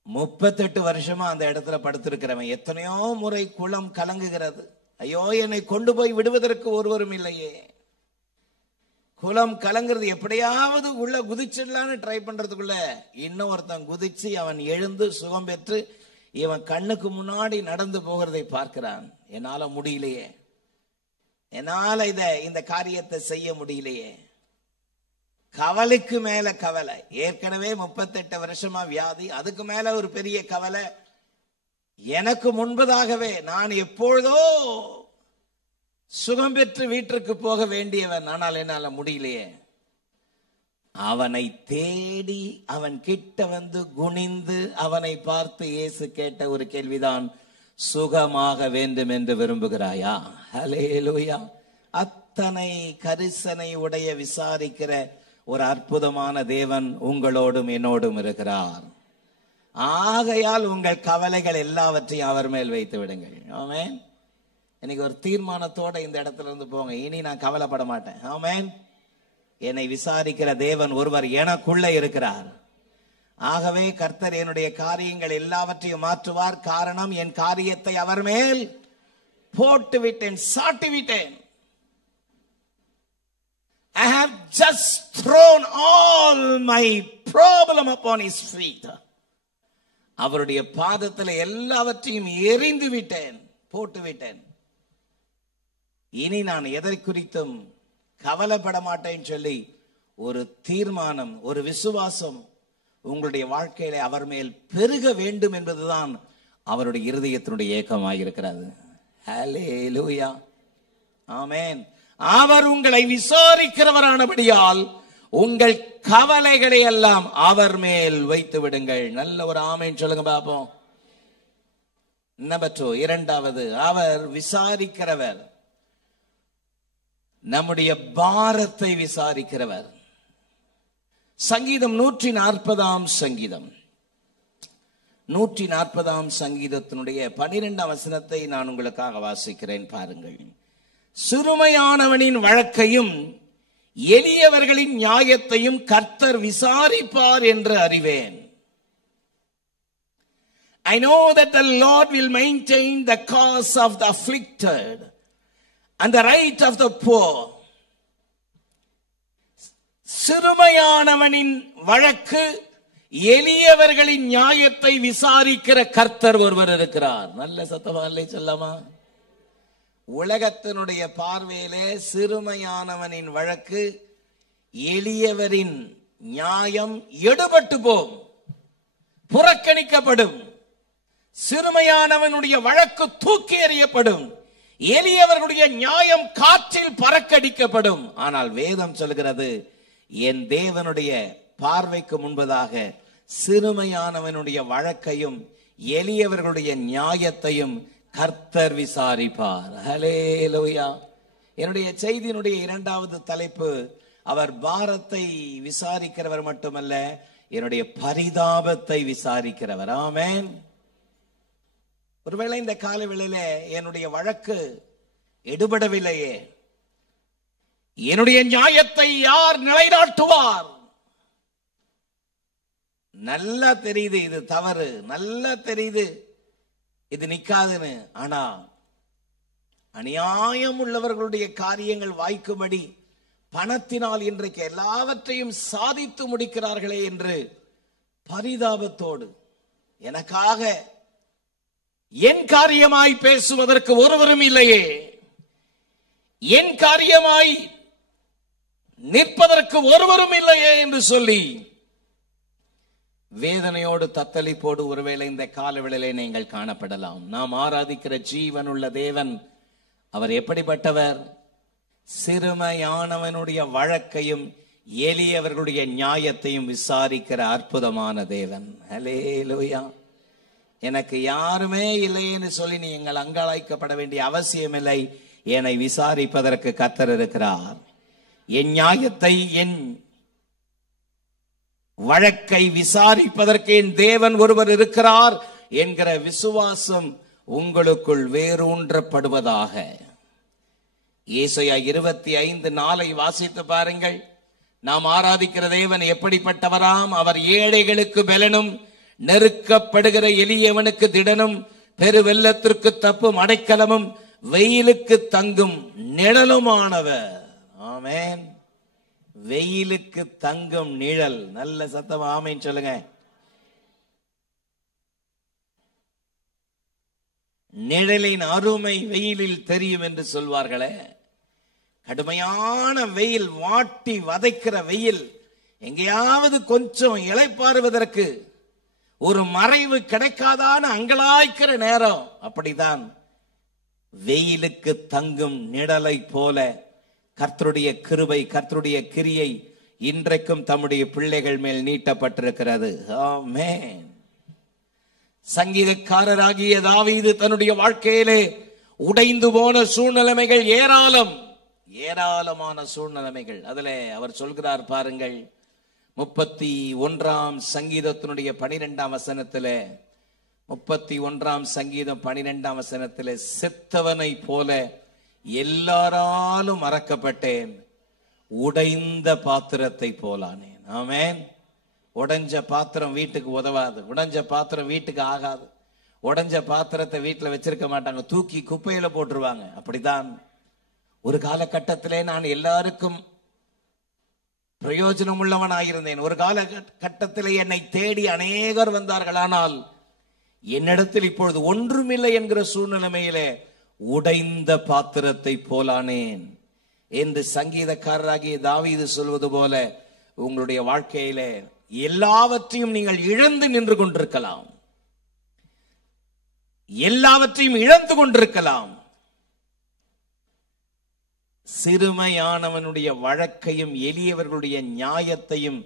38 வருஷமா அந்த இடத்துல படுத்திருக்கிறவன் எத்தனையோ முறை குளம் கலங்குகிறது. ஐயோ, என்னை கொண்டு போய் விடுவதற்கு ஒருவரும் இல்லையே. குளம் கலங்கிறது, எப்படியாவது உள்ள குதிச்சிடலான்னு ட்ரை பண்றதுக்குள்ள இன்னொருத்தன் குதிச்சு அவன் எழுந்து சுகம் பெற்று இவன் கண்ணுக்கு முன்னாடி நடந்து போகிறதை பார்க்கிறான். என்னால முடியலையே, என்னால இந்த காரியத்தை செய்ய முடியலையே. கவலைக்கு மேல கவலை. ஏற்கனவே 38 வருஷமா வியாதி, அதுக்கு மேல ஒரு பெரிய கவலை. எனக்கு முன்பதாகவே நான் எப்பொழுதோ சுகம் பெற்று வீட்டிற்கு போக வேண்டியவன், ஆனால் என்னால முடியலையே. அவனை தேடி அவன் கிட்ட வந்து குனிந்து அவனை பார்த்து இயேசு கேட்ட ஒரு கேள்விதான், சுகமாக வேண்டும் என்று விரும்புகிறாயா? ஹல்லேலூயா. அத்தனை கரிசனை உடைய விசாரிக்கிற ஒரு அற்புதமான தேவன் உங்களோடும் என்னோடும் இருக்கிறார். ஆகையால் உங்கள் கவலைகள் எல்லாவற்றையும் அவர் மேல் வைத்து விடுங்கள். ஆமென். இன்னைக்கு ஒரு தீர்மானத்தோட இந்த இடத்துல இருந்து போங்க. இனி நான் கவலைப்பட மாட்டேன். ஆமென். என்னை விசாரிக்கிற தேவன் ஒருவர் எனக்குள்ள இருக்கிறார். ஆகவே கர்த்தர் என்னுடைய காரியங்கள் எல்லாவற்றையும் மாற்றுவார். காரணம், என் காரியத்தை அவர் மேல் போட்டு விட்டேன், சாட்டி விட்டேன். I have just thrown all my problem upon his feet. அவருடைய பாதத்தில் எல்லாவற்றையும் எறிந்து விட்டேன், போட்டு விட்டேன். இனி நான் எதை குறித்தும் கவலைப்பட மாட்டேன்னு சொல்லி ஒரு தீர்மானம், ஒரு விசுவாசம் உங்களுடைய வாழ்க்கையில அவர் மேல் பெருக வேண்டும் என்பதுதான் அவருடைய இருதயத்தினுடைய ஏக்கமாயிருக்கிறது. ஹல்லேலூயா, ஆமென். அவர் உங்களை விசாரிக்கிறவரானபடியால் உங்கள் கவலைகளை எல்லாம் அவர் மேல் வைத்து விடுங்கள். நல்ல ஒரு ஆமென் சொல்லுங்க பாப்போம். நம்பர் 2, இரண்டாவது, அவர் விசாரிக்கிறவர், நம்முடைய பாரத்தை விசாரிக்கிறவர். சங்கீதம் 140 சங்கீதம், 140 சங்கீதத்தினுடைய 12 வசனத்தை நான் உங்களுக்காக வாசிக்கிறேன். பாருங்கள். சிறுமையானவனின் வழக்கையும் எளியவர்களின் நியாயத்தையும் கர்த்தர் விசாரிப்பார் என்று அறிவேன். I know that the Lord will maintain the cause of the afflicted and the right of the poor. சிறுமையானவனின் வழக்கு, எளியவர்களின் நியாயத்தை விசாரிக்கிற கர்த்தர் ஒருவர் இருக்கிறார். நல்ல சத்தமா இல்லை சொல்லாமா? உலகத்தினுடைய பார்வையிலே சிறுமையானவனின் வழக்கு, எளியவரின் நியாயம் எடுபட்டு போகும், புறக்கணிக்கப்படும். சிறுமையானவனுடைய வழக்கு தூக்கி எறியப்படும், எளியவர்களுடைய நியாயம் காற்றில் பறக்கடிக்கப்படும். ஆனால் வேதம் சொல்கிறது, என் தேவனுடைய பார்வைக்கு முன்பதாக சிறுமையானவனுடைய வழக்கையும் எளியவர்களுடைய நியாயத்தையும் கர்த்தர் விசாரிப்பார். ஹல்லேலூயா. என்னுடைய செய்தியினுடைய 2வது தலைப்பு, அவர் பாரத்தை விசாரிக்கிறவர் மட்டுமல்ல, என்னுடைய பரிதாபத்தை விசாரிக்கிறவர். ஆமென். ஒருவேளை இந்த கால வேளையில என்னுடைய வழக்கு எடுபடவில்லையே, என்னுடைய நியாயத்தை யார் நிலைநாட்டுவார்? நல்லா தெரியுது இது தவறு, நல்லா தெரியுது இது நிக்காதுன்னு. ஆனா அநியாயம் உள்ளவர்களுடைய காரியங்கள் வாய்க்கும்படி பணத்தினால் இன்றைக்கு எல்லாவற்றையும் சாதித்து முடிக்கிறார்களே என்று பரிதாபத்தோடு, எனக்காக என் காரியமாய் பேசுவதற்கு ஒருவரும் இல்லையே, என் காரியமாய் நிற்பதற்கு ஒருவரும் இல்லையே என்று சொல்லி வேதனையோடு தத்தளிப்போடு ஒருவேளை இந்த காலவேளையிலே நீங்கள் காணப்படலாம். நாம் ஆராதிக்கிற ஜீவனுள்ள தேவன் அவர் எப்படிப்பட்டவர்? சிறுமையானவனுடைய வழக்கையும் எளியவர்களுடைய நியாயத்தையும் விசாரிக்கிற அற்புதமான தேவன். ஹல்லேலூயா. எனக்கு யாருமே இல்லைன்னு சொல்லி நீங்கள் அங்கலாய்க்கப்பட வேண்டிய அவசியம் இல்லை. என்னை விசாரிப்பதற்கு கர்த்தர் இருக்கிறார். என் நியாயத்தை, என் வழக்கை விசாரிப்பதற்கு என் தேவன் ஒருவர் இருக்கிறார் என்கிற விசுவாசம் உங்களுக்குள் வேரூன்றப்படுவதாக. ஏசாயா 25:4 வாசித்து பாருங்கள். நாம் ஆராதிக்கிற தேவன் எப்படிப்பட்டவராம்? அவர் ஏழைகளுக்கு பலனும், நெருக்கப்படுகிற எளியவனுக்கு திடனும், பெரு வெள்ளத்திற்கு தப்பும் அடைக்கலமும், வெயிலுக்கு தங்கும் நிழலுமானவர். ஆமென். வெயிலுக்கு தங்கும் நிழல். நல்ல சத்தம் ஆமென் சொல்லுங்க. நிழலின் அருமை வெயிலில் தெரியும் என்று சொல்வார்களே. கடுமையான வெயில், வாட்டி வதைக்கிற வெயில், எங்கேயாவது கொஞ்சம் இளைப்பாறுவதற்கு ஒரு மறைவு கிடைக்காதான்னு அங்கலாய்க்கிற நேரம். அப்படிதான் வெயிலுக்கு தங்கும் நிழலை போல கர்த்தருடைய கிருபை, கர்த்தருடைய கிரியை இன்றைக்கும் தம்முடைய பிள்ளைகள் மேல் நீட்டப்பட்டிருக்கிறது. ஆமென். சங்கீதக்காரராகிய தாவீது தன்னுடைய வாழ்க்கையிலே உடைந்து போன சூழ்நிலைமைகள் ஏராளமான சூழ்நிலைமைகள். அதிலே அவர் சொல்கிறார் பாருங்கள், 31ஆம் சங்கீதத்தினுடைய 12ஆம் வசனத்திலே, 31ஆம் சங்கீதம் 12ஆம் வசனத்திலே, செத்தவனை போல எல்லாராலும் மறக்கப்பட்டேன், உடைந்த பாத்திரத்தை போலானேன். ஆமென். உடைஞ்ச பாத்திரம் வீட்டுக்கு உதவாது, உடைஞ்ச பாத்திரம் வீட்டுக்கு ஆகாது. உடைஞ்ச பாத்திரத்தை வீட்டுல வச்சிருக்க மாட்டாங்க, தூக்கி குப்பையில போட்டுருவாங்க. அப்படிதான் ஒரு காலகட்டத்திலே நான் எல்லாருக்கும் பிரயோஜனம் உள்ளவனாயிருந்தேன். ஒரு காலகட்டத்திலே என்னை தேடி அநேகர் வந்தார்கள். ஆனால் என்னிடத்தில் இப்பொழுது ஒன்றுமில்லை என்கிற சூழ்நிலைமையிலே உடைந்த பாத்திரத்தை போலானேன் என்று சங்கீதக்காரராகிய தாவீது சொல்வது போல உங்களுடைய வாழ்க்கையிலே எல்லாவற்றையும் நீங்கள் இழந்து நின்று கொண்டிருக்கலாம், எல்லாவற்றையும் இழந்து கொண்டிருக்கலாம். சிறுமையானவனுடைய வழக்கையும் எளியவர்களுடைய நியாயத்தையும்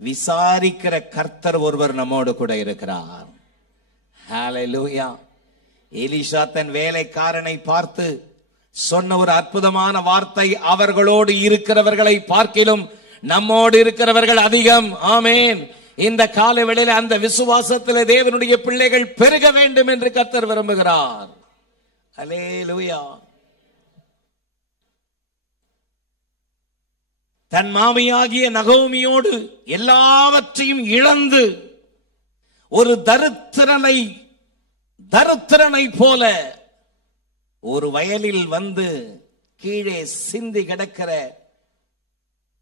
விசாரிக்கிற கர்த்தர் ஒருவர் நம்மோடு கூட இருக்கிறார். ஹல்லேலூயா. எலிஷா தன் வேலைக்காரனை பார்த்து சொன்ன ஒரு அற்புதமான வார்த்தை, அவர்களோடு இருக்கிறவர்களை பார்க்கிலும் நம்மோடு இருக்கிறவர்கள் அதிகம். ஆமென். இந்த கால வேளையில் அந்த விசுவாசத்தில் தேவனுடைய பிள்ளைகள் பெருக வேண்டும் என்று கர்த்தர் விரும்புகிறார். ஹல்லேலூயா. தன் மாமியாகிய நகோமியோடு எல்லாவற்றையும் இழந்து ஒரு தரித்திரனை போல ஒரு வயலில் வந்து கீழே சிந்தி கிடக்கிற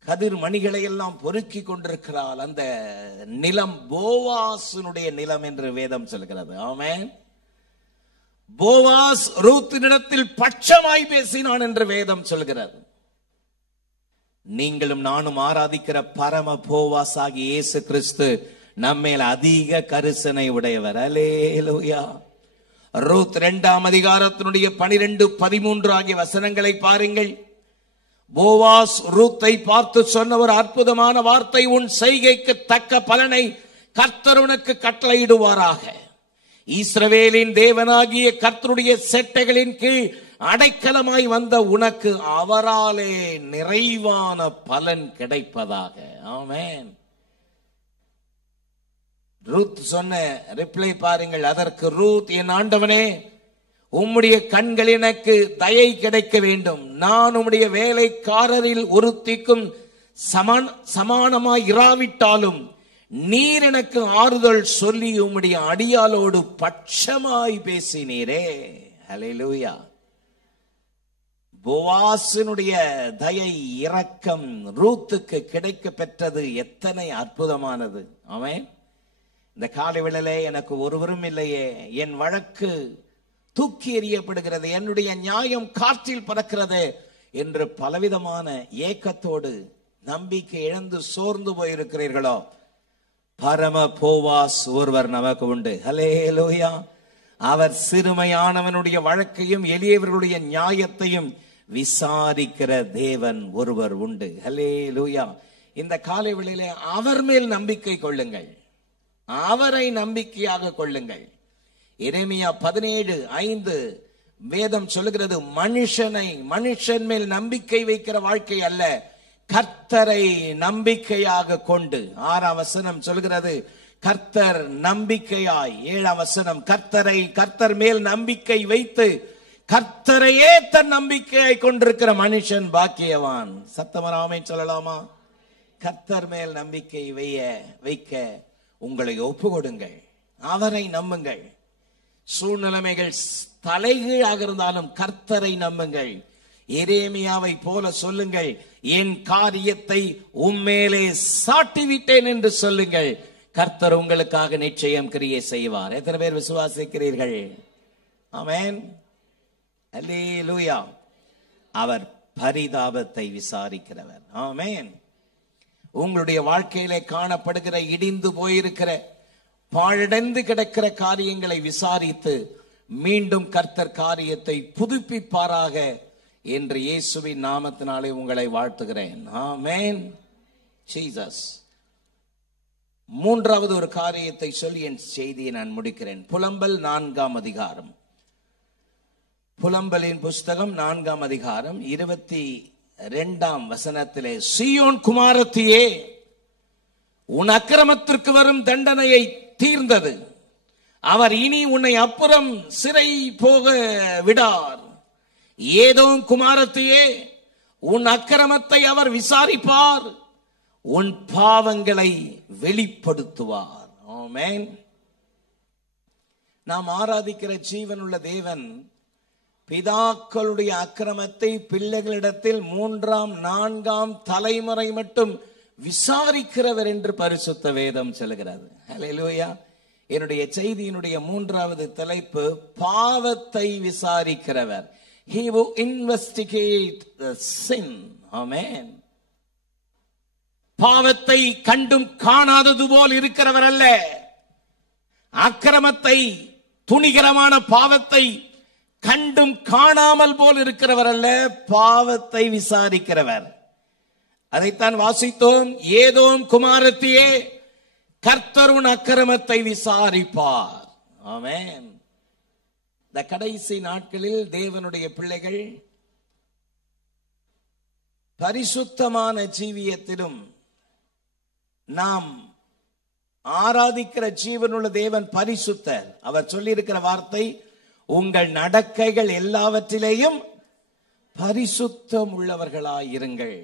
கதிர் மணிகளை எல்லாம் பொறுக்கி கொண்டிருக்கிறாள். அந்த நிலம் போவாசுனுடைய நிலம் என்று வேதம் சொல்கிறது. ஆமென். போவாஸ் ரூத்தினிடத்தில் பட்சமாய் பேசினான் என்று வேதம் சொல்கிறது. நீங்களும் நானும் ஆராதிக்கிற பரம போவாஸ் ஆகிய இயேசு கிறிஸ்து நம்மேல் அதிக கரிசனை உடையவர். அல்லேலூயா. ரூத் 2ஆம் அதிகாரத்தினுடைய 12-13 ஆகிய வசனங்களை பாருங்கள். போவாஸ் ரூத்தை பார்த்து சொன்ன ஒரு அற்புதமான வார்த்தை, உன் செய்கைக்கு தக்க பலனை கர்த்தர் உனக்கு கட்டளையிடுவாராக. இஸ்ரவேலின் தேவனாகிய கர்த்தருடைய செட்டைகளின் கீழ் அடைக்கலமாய் வந்த உனக்கு அவராலே நிறைவான பலன் கிடைப்பதாக. ஆமென். ரூத் சொன்ன ரிப்ளை பாருங்கள். அதற்கு ரூத், என் ஆண்டவனே, உம்முடைய கண்கள் எனக்கு தயை கிடைக்க வேண்டும். நான் உம்முடைய வேலைக்காரரில் ஒருத்திக்கும் சமானமாய் இராவிட்டாலும் நீர் எனக்கு ஆறுதல் சொல்லி உம்முடைய அடியாளோடு பட்சமாய் பேசினீரே. ஹல்லேலூயா. போவாசினுடைய தயை, இரக்கம் ரூத்துக்கு கிடைக்க பெற்றது எத்தனை அற்புதமானது. ஆமென். இந்த காலை வேளையிலே எனக்கு ஒருவரும் இல்லையே, என் வழக்கு தூக்கி எறியப்படுகிறது, என்னுடைய நியாயம் காற்றில் பறக்கிறது என்று பலவிதமான ஏக்கத்தோடு நம்பிக்கை இழந்து சோர்ந்து போயிருக்கிறீர்களோ, பரம போவாஸ் ஒருவர் நமக்கு உண்டு. ஹல்லேலூயா. அவர் சிறுமையானவனுடைய வழக்கையும் எளியவர்களுடைய நியாயத்தையும் விசாரிக்கிற தேவன் ஒருவர் உண்டு. ஹல்லேலூயா. இந்த காலை வேளையிலே அவர் மேல் நம்பிக்கை கொள்ளுங்கள், அவரை நம்பிக்கையாக கொள்ளுங்கள். எரேமியா 17:5 வேதம் சொல்லுகிறது மனுஷன் மேல் நம்பிக்கை வைக்கிற வாழ்க்கை அல்ல, கர்த்தரை நம்பிக்கையாக கொண்டு. 6ஆம் வசனம் சொல்கிறது கர்த்தர் நம்பிக்கையாய். 7ஆம் வசனம் கர்த்தர் மேல் நம்பிக்கை வைத்து கர்த்தரையே தன் நம்பிக்கையாய் கொண்டிருக்கிற மனுஷன் பாக்கியவான். சத்தமராமை சொல்லலாமா? கர்த்தர் மேல் நம்பிக்கை வைக்க உங்களை ஒப்பு கொடுங்கள், அவரை நம்புங்கள். சூழ்நிலைமைகள் தலைகீழாக இருந்தாலும் கர்த்தரை நம்புங்கள். எரேமியாவை போல சொல்லுங்கள், என் காரியத்தை உம்மேலே சாட்டிவிட்டேன் என்று சொல்லுங்கள். கர்த்தர் உங்களுக்காக நிச்சயம் கிரியை செய்வார். எத்தனை பேர் விசுவாசிக்கிறீர்கள்? ஆமென், அல்லேலூயா. அவர் பரிதாபத்தை விசாரிக்கிறவர். ஆமென். உங்களுடைய வாழ்க்கையிலே காணப்படுகிற இடிந்து போயிருக்கிற பாழடைந்து கிடக்கிற காரியங்களை விசாரித்து மீண்டும் கர்த்தர் காரியத்தை புதுப்பிப்பாராக என்று இயேசுவின் நாமத்தினாலே உங்களை வாழ்த்துகிறேன். ஆமென். ஜீசஸ். 3வது ஒரு காரியத்தை சொல்லி என் செய்தியை நான் முடிக்கிறேன். புலம்பல் 4ஆம் அதிகாரம். புலம்பலின் புஸ்தகம் 4ஆம் அதிகாரம் 22ஆம் வசனத்திலே, சீயோன் குமாரத்தியே, உன் அக்கிரமத்திற்கு வரும் தண்டனையை தீர்ந்தது, அவர் இனி உன்னை அப்புறம் சிறை போக விடார். ஏதோம் குமாரத்தியே, உன் அக்கிரமத்தை அவர் விசாரிப்பார், உன் பாவங்களை வெளிப்படுத்துவார். ஆமென். நாம் ஆராதிக்கிற ஜீவனுள்ள தேவன் பிதாக்களுடைய அக்கிரமத்தை பிள்ளைகளிடத்தில் 3ஆம் 4ஆம் தலைமுறை மட்டும் விசாரிக்கிறவர் என்று பரிசுத்த வேதம் சொல்கிறது. ஹல்லேலூயா. என்னுடைய செய்தியினுடைய 3வது தலைப்பு பாவத்தை விசாரிக்கிறவர். He will investigate the sin. Amen. பாவத்தை கண்டும் காணாதது போல் இருக்கிறவர் அல்ல. அக்கிரமத்தை, துணிகரமான பாவத்தை கண்டும் காணாமல் போல் இருக்கிறவர் அல்ல, பாவத்தை விசாரிக்கிறவர். அதைத்தான் வாசித்தோம். ஏதோம் குமாரத்தியே, கர்த்தர் உன் அக்கிரமத்தை விசாரிப்பார். ஆமென். இந்த கடைசி நாட்களில் தேவனுடைய பிள்ளைகள் பரிசுத்தமான ஜீவியத்திலும் நாம் ஆராதிக்கிற ஜீவனுள்ள தேவன் பரிசுத்தர். அவர் சொல்லியிருக்கிற வார்த்தை, உங்கள் நடக்கைகள் எல்லாவற்றிலேயும் பரிசுத்தம் உள்ளவர்களாயிருங்கள்.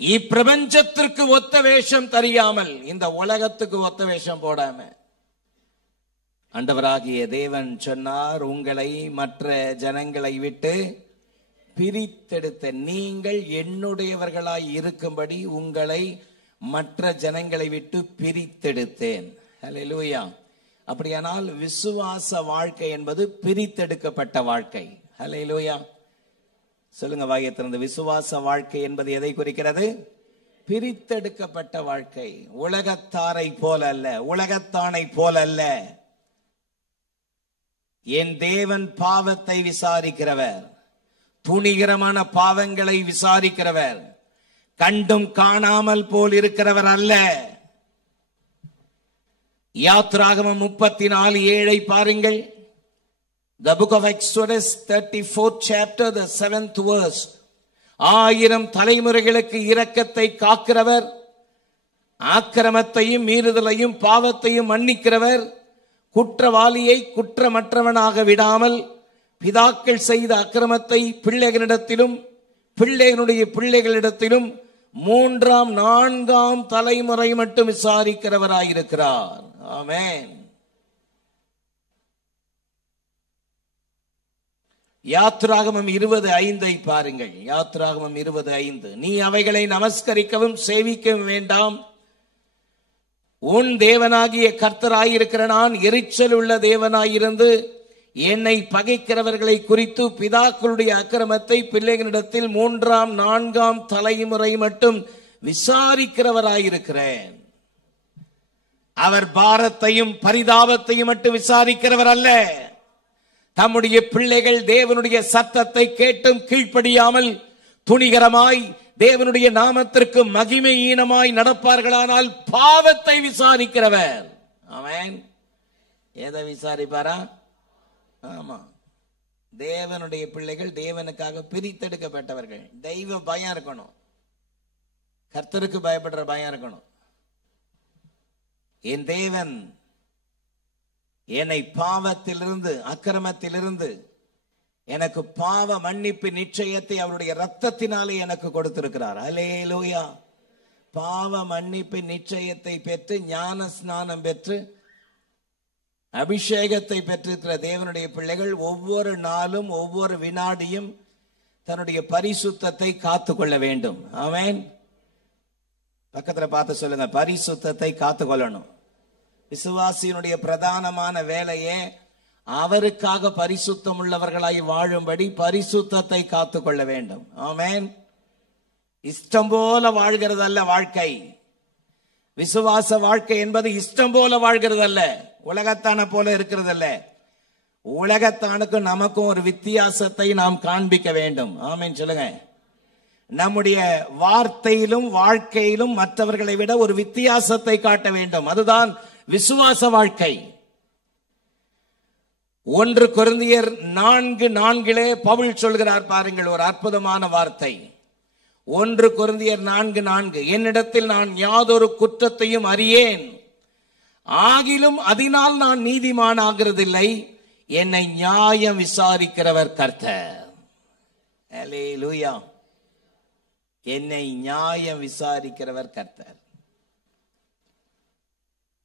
இப்பிரபஞ்சத்திற்கு ஒத்த வேஷம் தெரியாமல், இந்த உலகத்துக்கு ஒத்த வேஷம் போடாம, ஆண்டவராகிய தேவன் சொன்னார், உங்களை மற்ற ஜனங்களை விட்டு பிரித்தெடுத்த நீங்கள் என்னுடையவர்களாய் இருக்கும்படி உங்களை மற்ற ஜனங்களை விட்டு பிரித்தெடுத்தேன். ஹல்லேலூயா. அப்படியானால் விசுவாச வாழ்க்கை என்பது பிரித்தெடுக்கப்பட்ட வாழ்க்கை. ஹல்லேலூயா. சொல்லுங்க வாயை திறந்து, விசுவாச வாழ்க்கை என்பது எதை குறிக்கிறது? பிரித்தெடுக்கப்பட்ட வாழ்க்கை. உலகத்தாரை போல அல்ல, உலகத்தானை போல அல்ல. என் தேவன் பாவத்தை விசாரிக்கிறவர், துணிகரமான பாவங்களை விசாரிக்கிறவர், கண்டும் காணாமல் போல் இருக்கிறவர் அல்ல. யாத்ராகமம் 34:7 பாருங்கள். The book of Exodus 34th chapter, the 7th verse. 1000 தலைமுறைகளுக்கு இரக்கத்தை காக்கிறவர், ஆக்கிரமத்தையும் மீறுதலையும் பாவத்தையும் மன்னிக்கிறவர், குற்றவாளியை குற்றமற்றவனாக விடாமல் பிதாக்கள் செய்த அக்கிரமத்தை பிள்ளைகளிடத்திலும் பிள்ளைகளுடைய பிள்ளைகளிடத்திலும் 3ஆம் 4ஆம் தலைமுறை மட்டும் விசாரிக்கிறவராயிருக்கிறார். ஆமென். யாத்ராகமம் 20:5 பாருங்கள். யாத்ராகமம் 20:5. நீ அவைகளை நமஸ்கரிக்கவும் சேவிக்கவும் வேண்டாம், உன் தேவனாகிய கர்த்தராயிருக்கிற நான் எரிச்சல் உள்ள தேவனாயிருந்து என்னை பகைக்கிறவர்களை குறித்து பிதாக்களுடைய அக்கிரமத்தை பிள்ளைகளிடத்தில் 3ஆம் 4ஆம் தலைமுறை மட்டும் விசாரிக்கிறவராயிருக்கிறேன். அவர் பாரத்தையும் பரிதாபத்தையும் மட்டும் விசாரிக்கிறவர் அல்ல. தம்முடைய பிள்ளைகள் தேவனுடைய சத்தத்தை கேட்டும் கீழ்ப்படியாமல் துணிகரமாய் தேவனுடைய நாமத்திற்கு மகிமையீனமாய் நடப்பார்களானால் பாவத்தை விசாரிக்கிறவர். ஆமென். எதை விசாரிப்பாரா? ஆமா, தேவனுடைய பிள்ளைகள் தேவனுக்காக பிரித்தெடுக்கப்பட்டவர்கள். தெய்வ பயம் இருக்கணும், கர்த்தருக்கு பயப்படுற பயம் இருக்கணும். என் தேவன் என்னை பாவத்திலிருந்து அக்கிரமத்திலிருந்து எனக்கு பாவ மன்னிப்பு நிச்சயத்தை அவருடைய இரத்தத்தினாலே எனக்கு கொடுத்திருக்கிறார். அல்லேலூயா. பாவ மன்னிப்பு நிச்சயத்தை பெற்று ஞான ஸ்நானம் பெற்று அபிஷேகத்தை பெற்றிருக்கிற தேவனுடைய பிள்ளைகள் ஒவ்வொரு நாளும் ஒவ்வொரு வினாடியும் தன்னுடைய பரிசுத்தத்தை காத்துக்கொள்ள வேண்டும். ஆமென். பக்கத்துல பார்த்து சொல்லுங்க, பரிசுத்தத்தை காத்துக்கொள்ளணும். விசுவாசியினுடைய பிரதானமான வேலையே அவருக்காக பரிசுத்தம் உள்ளவர்களாய் வாழும்படி பரிசுத்தத்தை காத்துக்கொள்ள வேண்டும். ஆமென். இஷ்டம் போல வாழ்கிறது அல்ல வாழ்க்கை. விசுவாச வாழ்க்கை என்பது இஷ்டம் போல வாழ்கிறது அல்ல, உலகத்தான போல இருக்கிறது அல்ல. உலகத்தானுக்கு நமக்கும் ஒரு வித்தியாசத்தை நாம் காண்பிக்க வேண்டும். ஆமென் சொல்லுங்க. நம்முடைய வார்த்தையிலும் வாழ்க்கையிலும் மற்றவர்களை விட ஒரு வித்தியாசத்தை காட்ட வேண்டும். அதுதான் விசுவாச வாழ்க்கை. 1 கொரிந்தியர் 4:4 பவுல் சொல்கிறார் பாருங்கள், ஒரு அற்புதமான வார்த்தை. 1 கொரிந்தியர் 4:4, என்னிடத்தில் நான் யாதொரு குற்றத்தையும் அறியேன், ஆகிலும் அதனால் நான் நீதிமான் ஆகிறதில்லை, என்னை நியாயம் விசாரிக்கிறவர் கர்த்தர். அல்லேலூயா. என்னை நியாயம் விசாரிக்கிறவர் கர்த்தர்.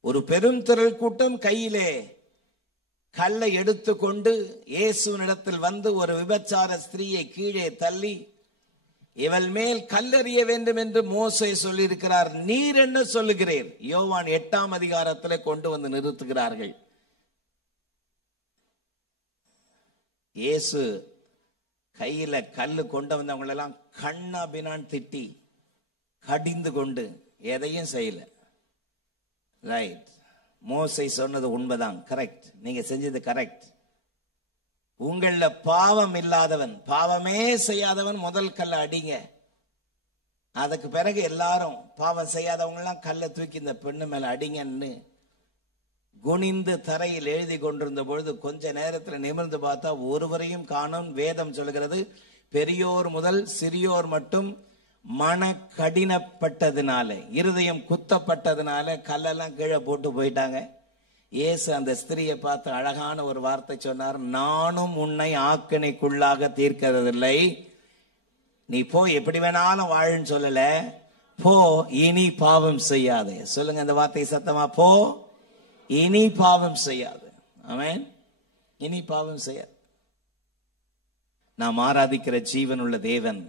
ஒரு பெரும் திரள் கூட்டம் கையிலே கல்லை எடுத்துக்கொண்டு இயேசுவினிடத்தில் வந்து ஒரு விபச்சார ஸ்திரீயை கீழே தள்ளி இவள் மேல் கல்லெறிய வேண்டும் என்று மோசே சொல்லியிருக்கிறார், நீர் என்ன சொல்லுகிறீர்? யோவான் 8ஆம் அதிகாரத்திலே கொண்டு வந்து நிறுத்துகிறார்கள். இயேசு கையில கல்லு கொண்டு வந்தவங்களெல்லாம் கண்ணா பின்னான் திட்டி கடிந்து கொண்டு எதையும் செய்யல. ரைட், மோசே சொன்னது உண்மைதான், கரெக்ட், நீங்க செஞ்சது கரெக்ட். உங்கள பாவம் இல்லாதவன், பாவமே செய்யாதவன் முதல் கல்லை அடிங்க. அதுக்கு பிறகு எல்லாரும் பாவம் செய்யாதவங்க எல்லாம் கல்லை தூக்கி இந்த பெண்ணு மேல அடிங்கன்னு குனிந்து தரையில் எழுதி கொண்டிருந்த பொழுது கொஞ்ச நேரத்தில் நிமிர்ந்து பார்த்தா ஒருவரையும் காணோம். வேதம் சொல்கிறது, பெரியோர் முதல் சிறியோர் மட்டும் மன கடினப்பட்டதுனால, இருதயம் குத்தப்பட்டதுனால கல்லெல்லாம் கீழே போட்டு போயிட்டாங்க. இயேசு அந்த ஸ்திரியை பார்த்து அழகான ஒரு வார்த்தை சொன்னார், நானும் உன்னை ஆக்கினைக்குள்ளாக தீர்க்கிறதில்லை, நீ போ, எப்படி வேணாலும் வாழுன்னு சொல்லல, போ, இனி பாவம் செய்யாதே. சொல்லுங்க அந்த வார்த்தை சத்தமா, போ, இனி பாவம் செய்யாது. ஆமென். இனி பாவம் செய்யாது. நாம் ஆராதிக்கிற ஜீவன் உள்ள தேவன்,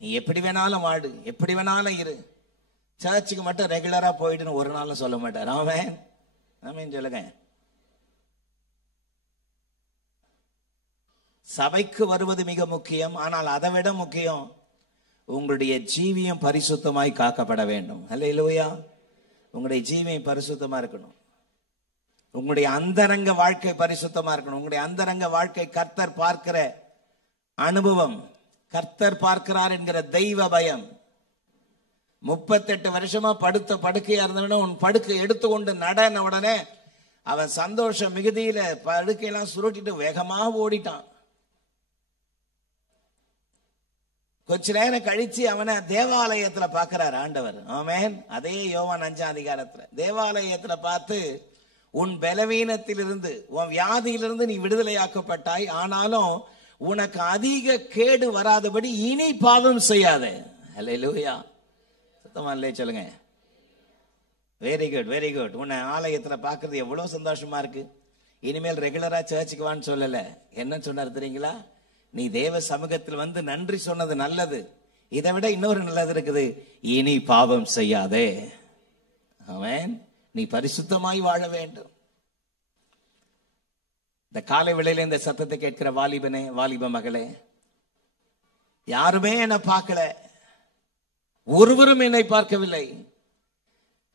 நீ எப்படி வேணாலும் வாடு, எப்படி வேணாலும் இரு, சர்ச்சுக்கு மட்டும் ரெகுலரா போயிடுன்னு ஒரு நாளும் சொல்ல மாட்டார். ஆமென். ஆமென் சொல்லுங்க. சபைக்கு வருவது மிக முக்கியம், ஆனால் அதை விட முக்கியம் உங்களுடைய ஜீவியம் பரிசுத்தமாய் காக்கப்பட வேண்டும். அல்லேலூயா. உங்களுடைய ஜீவியம் பரிசுத்தமா இருக்கணும். உங்களுடைய அந்தரங்க வாழ்க்கை பரிசுத்தமா இருக்கணும். உங்களுடைய அந்தரங்க வாழ்க்கை கர்த்தர் பார்க்கிற அனுபவம், கர்த்தர் பார்க்கிறார் என்கிற தெய்வ பயம். 38 வருஷமா படுத்த படுக்கையா இருந்தவன உன் படுக்கை எடுத்துக்கொண்டு நடன உடனே அவன் சந்தோஷ மிகுதியில படுக்கையெல்லாம் சுருட்டிட்டு வேகமா ஓடிட்டான். கொஞ்ச நேரம் கழிச்சு அவனை தேவாலயத்துல பாக்குறார் ஆண்டவர். ஆமென். அதே யோவான் 5ஆம் அதிகாரத்துல தேவாலயத்துல பார்த்து, உன் பலவீனத்திலிருந்து உன் வியாதியிலிருந்து நீ விடுதலையாக்கப்பட்டாய், ஆனாலும் உனக்கு அதிக கேடு வராதபடி இனி பாவம் செய்யாதே. அல்லேலூயா. சத்தமா இல்லையே சொல்லுங்க. Very good, very good. உன்னை ஆலயத்துல பாக்குறது எவ்வளவு சந்தோஷமா இருக்கு. இனிமேல் ரெகுலரா சர்ச்சுக்கு வான்னு சொல்லல. என்ன சொன்னார் தெரியுங்களா? நீ தேவ சமூகத்தில் வந்து நன்றி சொன்னது நல்லது, இதை விட இன்னொரு நல்லது இருக்குது, இனி பாவம் செய்யாதே. ஆமென். நீ பரிசுத்தமாய் வாழ வேண்டும். இந்த காலை வேளையில இந்த சத்தத்தை கேட்கிற வாலிபனே, வாலிப மகளே, யாருமே என்னை பார்க்கல, ஒருவரும் என்னை பார்க்கவில்லை,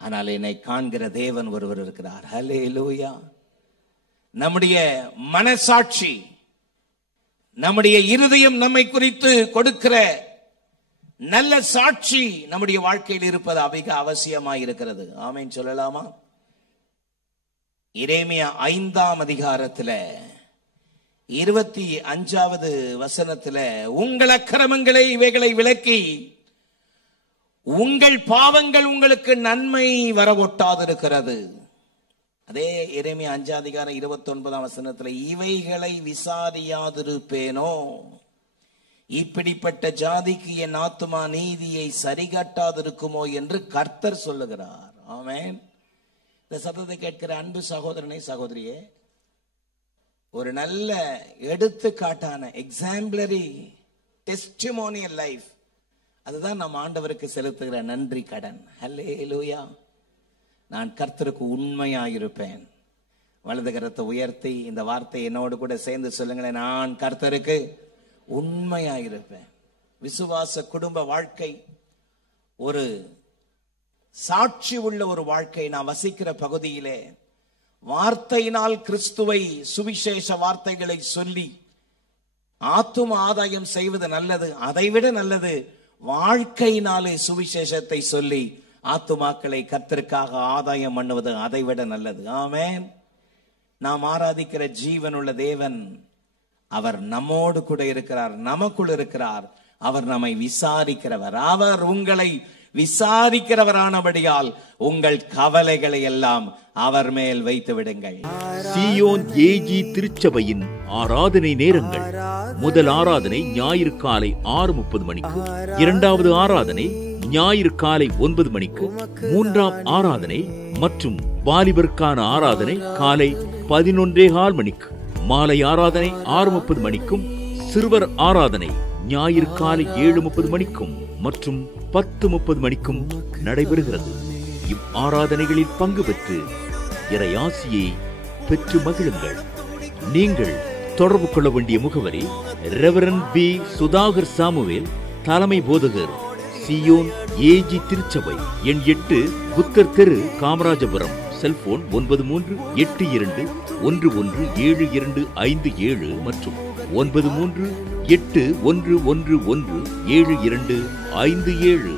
ஆனால் என்னை காண்கிற தேவன் ஒருவர் இருக்கிறார். ஹல்லேலூயா. நம்முடைய மனசாட்சி, நம்முடைய இருதயம் நம்மை குறித்து கொடுக்கிற நல்ல சாட்சி நம்முடைய வாழ்க்கையில் இருப்பது மிக அவசியமாய் இருக்கிறது. ஆமென் சொல்லலாமா? எரேமியா 5ஆம் அதிகாரத்துல 25வது வசனத்துல, உங்கள் அக்கிரமங்களை இவைகளை விலக்கி உங்கள் பாவங்கள் உங்களுக்கு நன்மை வரவொட்டாதிருக்கிறது. அதே எரேமியா 5ஆம் அதிகாரம் 29ஆம் வசனத்துல, இவைகளை விசாரியாதிருப்பேனோ, இப்படிப்பட்ட ஜாதிக்கு என் ஆத்துமா நீதியை சரிகட்டாதிருக்குமோ என்று கர்த்தர் சொல்லுகிறார். ஆமென். இந்த சத்தத்தை கேட்கிற அன்பு சகோதரனை சகோதரியே, ஒரு நல்ல எடுத்துக்காட்டான எக்ஸாம்பிளரி டெஸ்டிமோனியல் லைஃப், அதுதான் நம்ம ஆண்டவருக்கு செலுத்துகிற நன்றி கடன். ஹல்லேலூயா. நான் கர்த்தருக்கு உண்மையாயிருப்பேன். வலது கரத்தை உயர்த்தி இந்த வார்த்தை என்னோடு கூட சேர்ந்து சொல்லுங்களேன், நான் கர்த்தருக்கு உண்மையாயிருப்பேன். விசுவாச குடும்ப வாழ்க்கை ஒரு சாட்சி உள்ள ஒரு வாழ்க்கை. நான் வசிக்கிற பகுதியிலே வார்த்தையினால் கிறிஸ்துவை, சுவிசேஷ வார்த்தைகளை சொல்லி ஆத்தும ஆதாயம் செய்வது நல்லது. அதைவிட நல்லது வாழ்க்கையினாலே சுவிசேஷத்தை சொல்லி ஆத்துமாக்களை கர்த்தருக்காக ஆதாயம் பண்ணுவது, அதைவிட நல்லது. ஆமென். நாம் ஆராதிக்கிற ஜீவனுள்ள தேவன், அவர் நம்மோடு கூட இருக்கிறார், நமக்குள் இருக்கிறார். அவர் நம்மை விசாரிக்கிறவர். அவர் உங்களை விசாரிக்கிறவரானபடியால் உங்கள் கவலைகளை எல்லாம் அவர் மேல் வைத்து விடுங்கள். சீயோன் ஏஜி திருச்சபையின் ஆராதனை நேரங்கள்: முதல் ஆராதனை ஞாயிறு காலை 6:30 மணிக்கு, இரண்டாவது ஆராதனை ஞாயிறு காலை 9 மணிக்கு, மூன்றாம் ஆராதனை மற்றும் வாலிபருக்கான ஆராதனை காலை 11:15 மணிக்கு, மாலை ஆராதனை 6:30 மணிக்கும், சிறுவர் ஆராதனை ஞாயிறு காலை 7:30 மணிக்கும் மற்றும் 10:30 மணிக்கும் நடைபெறுகிறது. இவ் ஆராதனைகளில் பங்கு பெற்று இறையாசியை பெற்று மகிழுங்கள். நீங்கள் தொடர்பு கொள்ள வேண்டிய முகவரி: ரெவரண்ட் பி. சுதாகர் சாமுவேல், தலைமை போதகர், சீயோன் ஏஜி திருச்சபை, எண் 8, புத்தர் தெரு, காமராஜபுரம். செல்போன் 93-821-11757 மற்றும் 93-8111-7257.